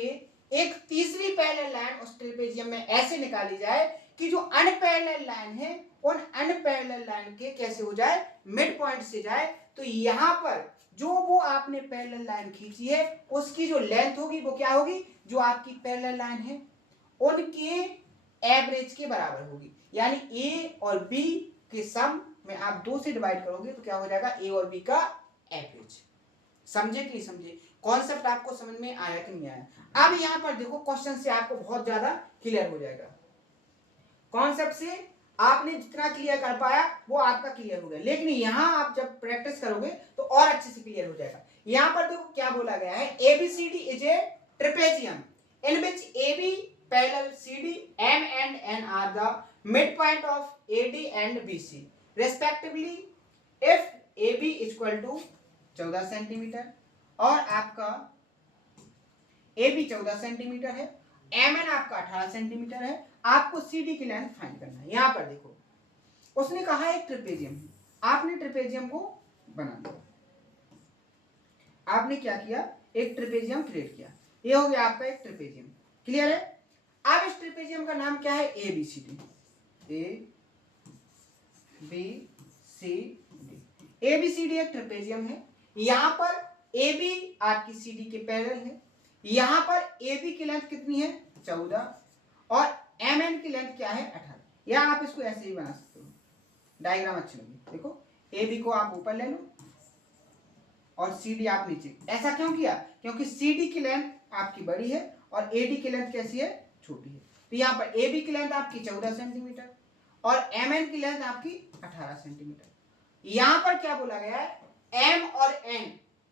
एक तीसरी पैरेलल लाइन उस ट्रेपेजियम में ऐसे निकाली जाए कि जो अनपैरेलल लाइन है उन अनपैरेलल लाइन के कैसे हो जाए, मिड पॉइंट से जाए। तो यहां पर जो वो आपने पैरेलल लाइन खींची है उसकी जो लेंथ होगी वो क्या होगी, जो आपकी पैरेलल लाइन है उनके एवरेज के बराबर होगी। यानी ए और बी के सम में आप 2 से डिवाइड करोगे तो क्या हो जाएगा, ए और बी का एवरेज। समझे कि नहीं समझे, कॉन्सेप्ट आपको समझ में आया कि नहीं आया। अब यहां पर देखो क्वेश्चन से आपको बहुत ज्यादा क्लियर हो जाएगा। कॉन्सेप्ट से आपने जितना क्लियर कर पाया वो आपका क्लियर हो गया, लेकिन यहां आप जब प्रैक्टिस करोगे तो और अच्छे से क्लियर हो जाएगा। यहां पर देखो क्या बोला गया है, ABCD is a trapezium in which AB parallel CD M and N are the midpoint of AD and BC respectively if AB equal to 14 centimetre और आपका AB 14 सेंटीमीटर है, MN आपका 18 सेंटीमीटर है, आपको CD की लेंथ फाइंड करना है। यहां पर देखो उसने कहा एक ट्रेपेजियम है, आपने ट्रेपेजियम को बना दिया, आपने क्या किया, एक ट्रेपेजियम क्रिएट किया, ये हो गया आपका एक ट्रेपेजियम। क्लियर है। अब इस ट्रेपेजियम का नाम क्या है, ABCD, ABCD। ABCD एक ट्रेपेजियम है। यहां पर AB आपकी CD के पैरेलल है, यहां पर AB की लेंथ कितनी है 14 और MN की लेंथ क्या है 18। या आप इसको ऐसे ही बना सकते हो, डायग्राम अच्छी लगी। देखो AB को आप ऊपर ले लो और CD आप नीचे। ऐसा क्यों किया, क्योंकि CD की लेंथ आपकी बड़ी है और AD की लेंथ कैसी है, छोटी है। तो यहाँ पर AB की लेंथ आपकी 14 सेंटीमीटर और MN की लेंथ आपकी 18 सेंटीमीटर। यहां पर क्या बोला गया है, M और N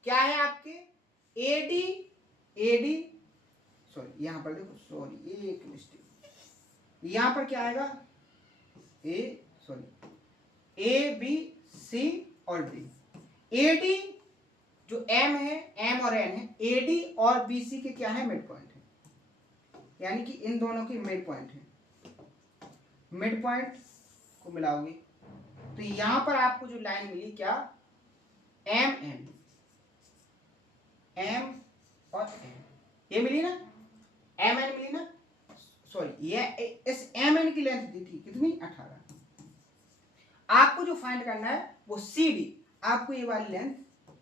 क्या है आपके, AD सॉरी यहाँ पर देखो, सॉरी एक मिस्टेक, यहाँ पर क्या आएगा ए बी सी और डी। एडी जो एम है, एम और एन है, एडी और बीसी के क्या है, मिड पॉइंट है, यानी कि इन दोनों की मिड पॉइंट है। मिड पॉइंट को मिलाओगे तो यहां पर आपको जो लाइन मिली क्या, एम एन, एम और एन, ये मिली ना, एम एन मिली ना, सॉरी ये इस एम एन की लेंथ दी थी कितनी, 18। आपको जो फाइंड करना है वो सी डी, आपको ये वाली लेंथ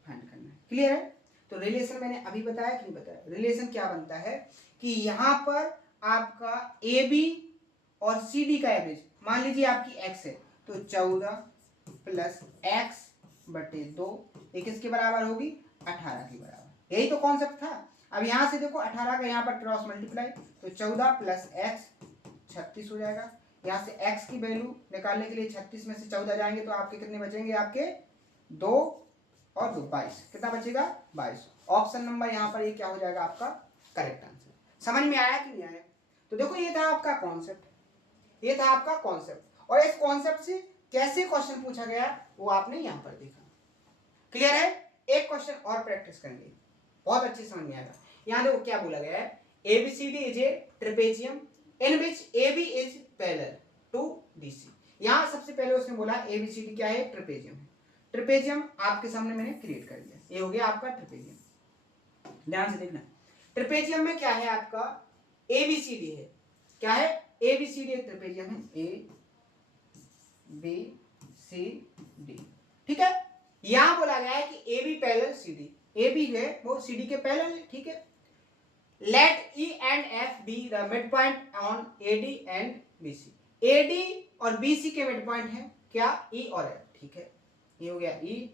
फाइंड करना है। क्लियर है? तो रिलेशन मैंने अभी बताया कि नहीं बताया, रिलेशन क्या बनता है कि यहां पर आपका ए बी और सी डी का एवरेज, मान लीजिए आपकी एक्स है तो 14 प्लस एक्स बटे 2 ये किसके बराबर होगी, 18 के बराबर। यही तो कॉन्सेप्ट था। अब यहां से देखो 18 का यहाँ पर क्रॉस मल्टीप्लाई, तो 14 प्लस एक्स 36 हो जाएगा। यहाँ से x की वैल्यू निकालने के लिए 36 में से 14 जाएंगे तो आपके कितने बचेंगे, आपके 2 और 2 22, कितना बचेगा, 22। ऑप्शन नंबर यहाँ पर ये क्या हो जाएगा, आपका करेक्ट आंसर। समझ में आया कि नहीं आया? तो देखो ये था आपका कॉन्सेप्ट, ये था आपका कॉन्सेप्ट, और इस कॉन्सेप्ट से कैसे क्वेश्चन पूछा गया वो आपने यहाँ पर देखा। क्लियर है? एक क्वेश्चन और प्रैक्टिस करेंगे, बहुत अच्छे समझ में आएगा। यहाँ देखो क्या बोला गया है, ABCD is a trapezium in which AB is parallel to DC। यहाँ सबसे पहले उसने बोला ABCD क्या है, ट्रेपेजियम है। ट्रेपेजियम आपके सामने मैंने क्रिएट कर दिया, ये हो गया आपका ट्रेपेजियम। ध्यान से देखना, ट्रेपेजियम में क्या है आपका, ABCD है, क्या है, ABCD एक ट्रेपेजियम है, ABCD, ठीक है। यहां बोला गया है कि AB पैरेलल CD, AB है वो CD के पैरेलल है, ठीक है। Let E and F be the midpoint on AD and BC। AD और BC के मिड पॉइंट है क्या, E और F, ठीक है। ये हो गया E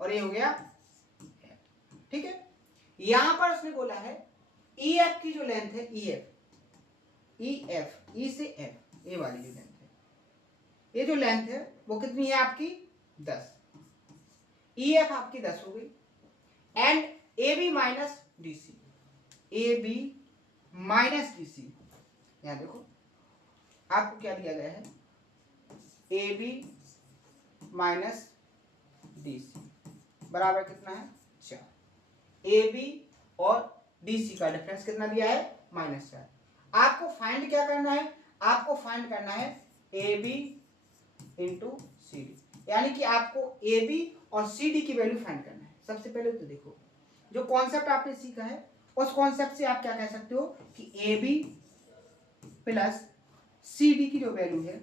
और ये हो गया F, ठीक है। यहां पर उसने बोला है EF की जो लेंथ है, EF, E से F, ये वाली जो लेंथ है, ये जो लेंथ है वो कितनी है आपकी, 10। EF आपकी 10 हो गई, and AB minus DC, AB minus DC, यहां देखो आपको क्या दिया गया है, AB माइनस DC बराबर कितना है, 4। AB और DC का डिफरेंस कितना दिया है, -4। आपको फाइंड क्या करना है, आपको फाइंड करना है AB इंटू CD, यानी कि आपको AB और CD की वैल्यू फाइंड करना है। सबसे पहले तो देखो जो कॉन्सेप्ट आपने सीखा है उस कॉन्सेप्ट से आप क्या कह सकते हो कि AB प्लस CD की जो वैल्यू है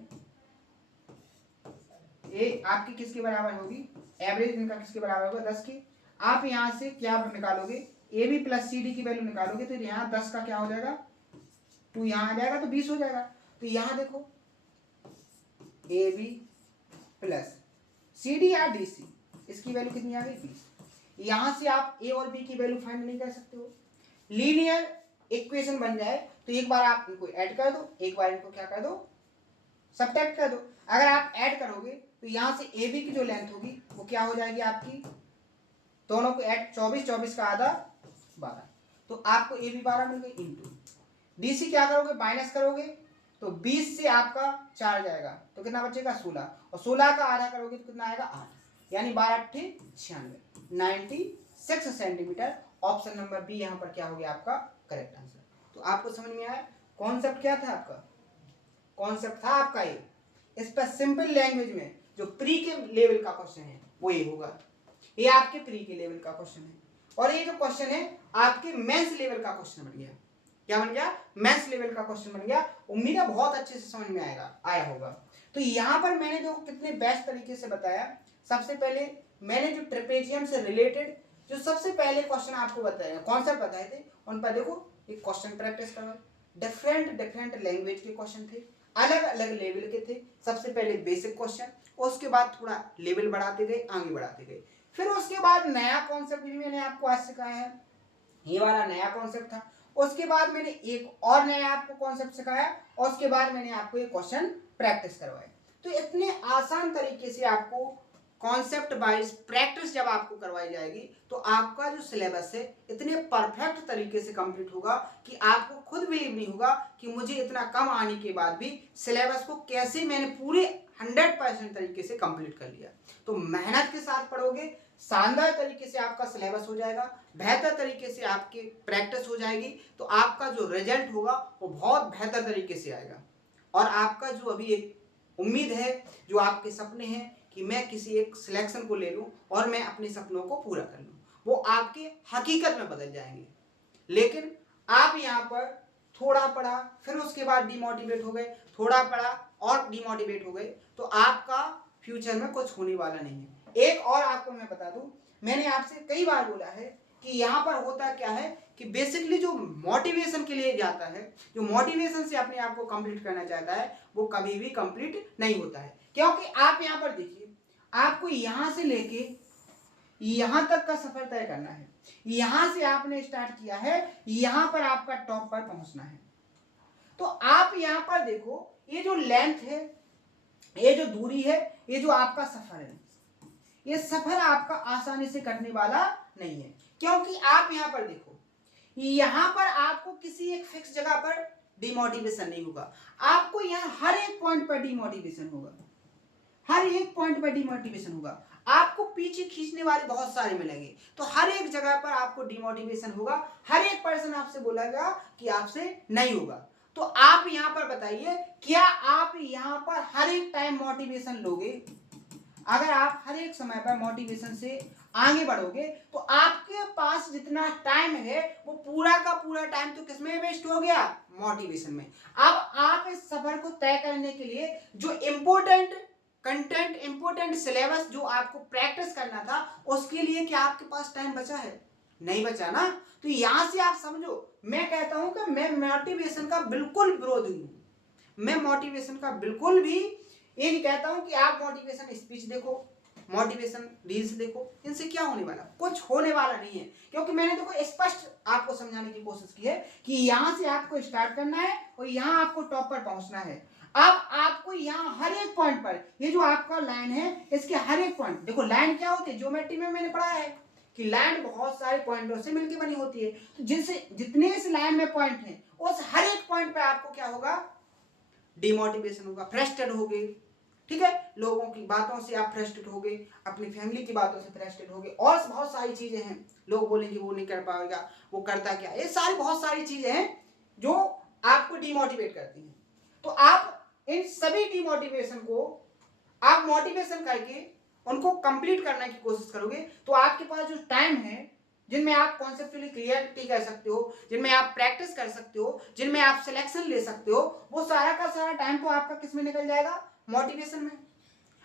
ये आपकी किसके बराबर होगी, एवरेज इनका किसके बराबर होगा, 10 की। आप यहां से क्या निकालोगे, AB प्लस CD की वैल्यू निकालोगे तो यहाँ 10 का क्या हो जाएगा, 2 यहाँ आ जाएगा तो 20 हो जाएगा। तो यहाँ देखो AB प्लस CD या DC, इसकी वैल्यू कितनी आ गई, 20। यहां से आप A और B की वैल्यू फाइंड नहीं कर सकते हो। लीनियर इक्वेशन बन जाए तो एक बार आप इनको ऐड कर दो, एक बार इनको क्या कर दो, सब्ट्रैक्ट कर दो। अगर आप ऐड करोगे तो यहां से AB की जो लेंथ होगी वो क्या हो जाएगी आपकी, दोनों को ऐड 24, 24 का आधा 12, तो आपको AB 12 मिल गई, इंटू DC क्या करोगे, माइनस करोगे तो 20 से आपका 4 जाएगा तो कितना बचेगा, 16, और 16 का आधा करोगे तो कितना आएगा, 8, यानी 12 × 96, 96 सेंटीमीटर। ऑप्शन नंबर बी यहाँ पर क्या हो गया आपका करेक्ट आंसर। तो आपको समझ में आया कॉन्सेप्ट क्या था आपका, कॉन्सेप्ट था आपका ये। इस पर सिंपल लैंग्वेज में जो प्री के लेवल का क्वेश्चन है वो ये होगा, ये आपके प्री के लेवल का क्वेश्चन है, और ये जो क्वेश्चन है आपके मेंस लेवल का क्वेश्चन बन गया। क्या बन गया, मेंस लेवल का क्वेश्चन बन गया। उम्मीद है बहुत अच्छे से समझ में आया होगा। तो यहाँ पर मैंने जो कितने बेस्ट तरीके से बताया, सबसे पहले मैंने जो ट्रेपेजियम से रिलेटेड जो सबसे पहले क्वेश्चन आपको बताया, कॉन्सेप्ट बताए थे, उन पर देखो एक क्वेश्चन प्रैक्टिस करो। डिफरेंट लैंग्वेज के क्वेश्चन थे, अलग अलग लेवल के थे। सबसे पहले बेसिक क्वेश्चन, उसके बाद थोड़ा लेवल बढ़ाते गए, आगे बढ़ाते गए। फिर उसके बाद नया कॉन्सेप्ट भी मैंने आपको आज सिखाया है, ये वाला नया कॉन्सेप्ट था। उसके बाद मैंने एक और नया आपको कॉन्सेप्ट सिखाया, और उसके बाद मैंने आपको ये क्वेश्चन प्रैक्टिस करवाए। तो इतने आसान तरीके से आपको कॉन्सेप्ट वाइज प्रैक्टिस जब आपको करवाई जाएगी तो आपका जो सिलेबस है इतने परफेक्ट तरीके से कंप्लीट होगा कि आपको खुद बिलीव नहीं होगा कि मुझे इतना कम आने के बाद भी सिलेबस को कैसे मैंने पूरे 100% तरीके से कंप्लीट कर लिया। तो मेहनत के साथ पढ़ोगे, शानदार तरीके से आपका सिलेबस हो जाएगा, बेहतर तरीके से आपकी प्रैक्टिस हो जाएगी, तो आपका जो रिजल्ट होगा वो बहुत बेहतर तरीके से आएगा। और आपका जो अभी एक उम्मीद है, जो आपके सपने हैं कि मैं किसी एक सिलेक्शन को ले लूं और मैं अपने सपनों को पूरा कर लूं, वो आपके हकीकत में बदल जाएंगे। लेकिन आप यहाँ पर थोड़ा पढ़ा, फिर उसके बाद डिमोटिवेट हो गए, थोड़ा पढ़ा और डिमोटिवेट हो गए, तो आपका फ्यूचर में कुछ होने वाला नहीं है। एक और आपको मैं बता दूं, मैंने आपसे कई बार बोला है कि यहाँ पर होता क्या है कि बेसिकली जो मोटिवेशन के लिए जाता है, जो मोटिवेशन से अपने आप को कंप्लीट करना चाहता है, वो कभी भी कंप्लीट नहीं होता है। क्योंकि आप यहाँ पर देखिए, आपको यहाँ से लेके यहाँ तक का सफर तय करना है। यहाँ से आपने स्टार्ट किया है, यहाँ पर आपका टॉप पर पहुंचना है। तो आप यहाँ पर देखो, ये जो लेंथ है, ये जो दूरी है, ये जो आपका सफर है, ये सफर आपका आसानी से कटने वाला नहीं है। क्योंकि आप यहाँ पर देखो, यहाँ पर आपको किसी एक फिक्स जगह पर डिमोटिवेशन नहीं होगा, आपको यहाँ हर एक पॉइंट पर डिमोटिवेशन होगा, हर एक पॉइंट पर डिमोटिवेशन होगा। आपको पीछे खींचने वाले बहुत सारे मिलेंगे, तो हर एक जगह पर आपको डिमोटिवेशन होगा, हर एक पर्सन आपसे बोलेगा कि आपसे नहीं होगा। तो आप यहाँ पर बताइए, क्या आप यहाँ पर हर एक टाइम मोटिवेशन लोगे? अगर आप हर एक समय पर मोटिवेशन से आगे बढ़ोगे तो आपके पास जितना टाइम है वो पूरा का पूरा टाइम तो किसमें वेस्ट हो गया? मोटिवेशन में। अब आप इस सफर को तय करने के लिए जो इम्पोर्टेंट कंटेंट, इम्पोर्टेंट सिलेबस जो आपको प्रैक्टिस करना था, उसके लिए क्या आपके पास टाइम बचा है? नहीं बचा ना। तो यहां से आप समझो, मैं कहता हूं कि मैं मोटिवेशन का बिल्कुल विरोधी हूं। मैं मोटिवेशन का बिल्कुल भी ये नहीं कहता हूं कि आप मोटिवेशन स्पीच देखो, मोटिवेशन रील्स देखो, इनसे क्या होने वाला? कुछ होने वाला नहीं है। क्योंकि मैंने देखो स्पष्ट आपको समझाने की कोशिश की है कि यहां से आपको स्टार्ट करना है और यहां आपको टॉप पर पहुंचना है। अब आपको यहाँ हर एक पॉइंट पर, ये जो आपका लाइन है, इसके हर एक पॉइंट, देखो लाइन क्या होती है, ज्योमेट्री में मैंने पढ़ा है कि लाइन बहुत सारे पॉइंटों से मिलकर बनी होती है। तो जिनसे जितने इस लाइन में पॉइंट हैं, उस हर एक पॉइंट पे आपको क्या होगा? डिमोटिवेशन होगा, फ्रस्ट्रेट होगे। ठीक है, लोगों की बातों से आप फ्रस्ट्रेट होगे, अपनी फैमिली की बातों से फ्रस्ट्रेट होगे, और बहुत सारी चीजें हैं। लोग बोलेंगे वो नहीं कर पाएगा, वो करता क्या, ये सारी बहुत सारी चीजें हैं जो आपको डिमोटिवेट करती हैं। तो आप इन सभी डिमोटिवेशन को आप मोटिवेशन करके उनको कंप्लीट करने की कोशिश करोगे, तो आपके पास जो टाइम है, जिनमें आप कॉन्सेप्चुअली क्लियरिटी कर सकते हो, जिनमें आप प्रैक्टिस कर सकते हो, जिनमें आप सिलेक्शन ले सकते हो, वो सारा का सारा टाइम तो आपका किस में निकल जाएगा? मोटिवेशन में।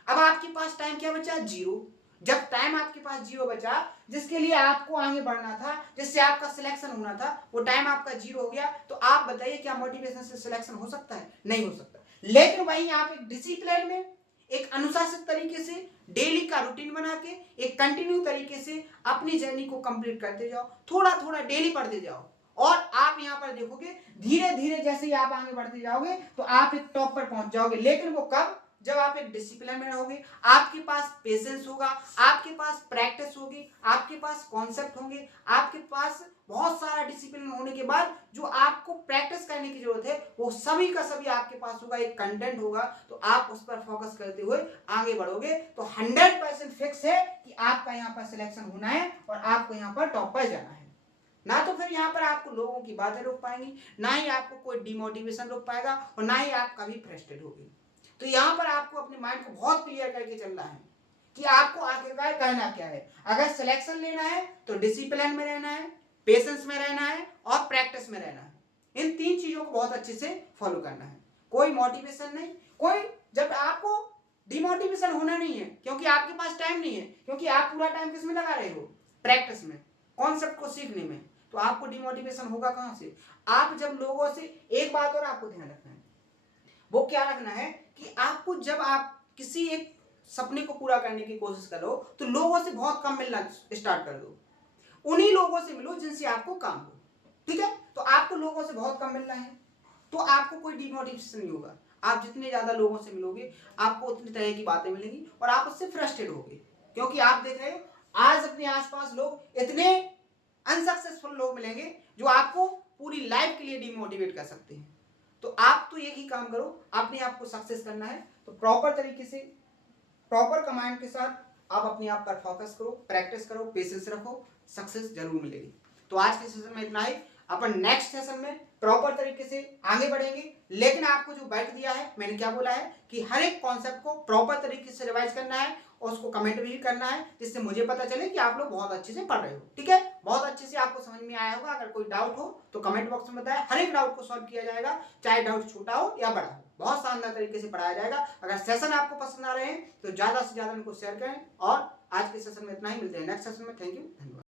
अब आपके पास टाइम क्या बचा? जीरो। जब टाइम आपके पास जीरो बचा, जिसके लिए आपको आगे बढ़ना था, जिससे आपका सिलेक्शन होना था, वो टाइम आपका जीरो हो गया, तो आप बताइए क्या मोटिवेशन से सिलेक्शन हो सकता है? नहीं हो सकता। लेकिन वहीं आप एक डिसिप्लिन में, एक अनुशासित तरीके से, डेली का रूटीन बना के, एक कंटिन्यू तरीके से अपनी जर्नी को कंप्लीट करते जाओ, थोड़ा थोड़ा डेली पढ़ते जाओ, और आप यहाँ पर देखोगे धीरे धीरे जैसे ही आप आगे बढ़ते जाओगे तो आप एक टॉप पर पहुंच जाओगे। लेकिन वो कब? जब आप एक डिसिप्लिन में रहोगे, आपके पास पेशेंस होगा, आपके पास प्रैक्टिस होगी, आपके पास कॉन्सेप्ट होंगे, आपके पास बहुत सारा डिसिप्लिन होने के बाद जो आपको प्रैक्टिस करने की जरूरत है वो सभी का सभी आपके पास होगा, एक कंटेंट होगा, तो आप उस पर फोकस करते हुए आगे बढ़ोगे तो 100% फिक्स है कि आपका यहाँ पर सिलेक्शन होना है और आपको यहाँ पर टॉप पर जाना है। ना तो फिर यहाँ पर आपको लोगों की बातें रोक पाएंगी, ना ही आपको कोई डिमोटिवेशन रोक पाएगा, और ना ही आप कभी फ्रस्ट्रेट होगे। तो यहाँ पर आपको अपने माइंड को बहुत क्लियर करके चलना है कि आपको आखिरकार करना क्या है। अगर सिलेक्शन लेना है तो डिसिप्लिन में रहना है, पेशेंस में रहना है और प्रैक्टिस में रहना है। इन तीन चीजों को बहुत अच्छे से फॉलो करना है। कोई मोटिवेशन नहीं, कोई जब आपको डिमोटिवेशन होना नहीं है, क्योंकि आपके पास टाइम नहीं है, क्योंकि आप पूरा टाइम किस में लगा रहे हो? प्रैक्टिस में, कॉन्सेप्ट को सीखने में। तो आपको डिमोटिवेशन होगा कहां से? आप जब लोगों से, एक बात और आपको ध्यान रखना है, वो क्या रखना है कि आपको जब आप किसी एक सपने को पूरा करने की कोशिश करो तो लोगों से बहुत कम मिलना स्टार्ट कर दो, उन्हीं लोगों से मिलो जिनसे आपको काम हो। ठीक है, तो आपको लोगों से बहुत कम मिलना है तो आपको कोई डिमोटिवेशन नहीं होगा, आप जितने ज़्यादा लोगों से मिलोगे आपको उतनी तरह की बातें मिलेंगी और आप उससे फ्रस्ट्रेट होगे, क्योंकि आप देख रहे हो आज अपने आसपास लोग इतने अनसक्सेसफुल लोग मिलेंगे जो आपको पूरी लाइफ के लिए डिमोटिवेट कर सकते हैं। तो आप तो एक ही काम करो, अपने आप को सक्सेस करना है तो प्रॉपर तरीके से प्रॉपर कमांड के साथ आप अपने आप पर फोकस करो, प्रैक्टिस करो, पेशेंस रखो, सक्सेस जरूर मिलेगी। तो आज के सेशन में इतना ही। अपन नेक्स्ट सेशन में प्रॉपर तरीके से आगे बढ़ेंगे, लेकिन आपको जो बैठ दिया है मैंने क्या बोला है कि हर एक कॉन्सेप्ट को प्रॉपर तरीके से रिवाइज करना है और उसको कमेंट भी करना है, जिससे मुझे पता चले कि आप लोग बहुत अच्छे से पढ़ रहे हो। ठीक है, बहुत अच्छे से आपको समझ में आया होगा। अगर कोई डाउट हो तो कमेंट बॉक्स में बताएं, हर एक डाउट को सॉल्व किया जाएगा, चाहे डाउट छोटा हो या बड़ा हो, बहुत शानदार तरीके से पढ़ाया जाएगा। अगर सेशन आपको पसंद आ रहे हैं तो ज्यादा से ज्यादा इनको शेयर करें। और आज के सेशन में इतना ही, मिलते हैं नेक्स्ट सेशन में। थैंक यू, धन्यवाद।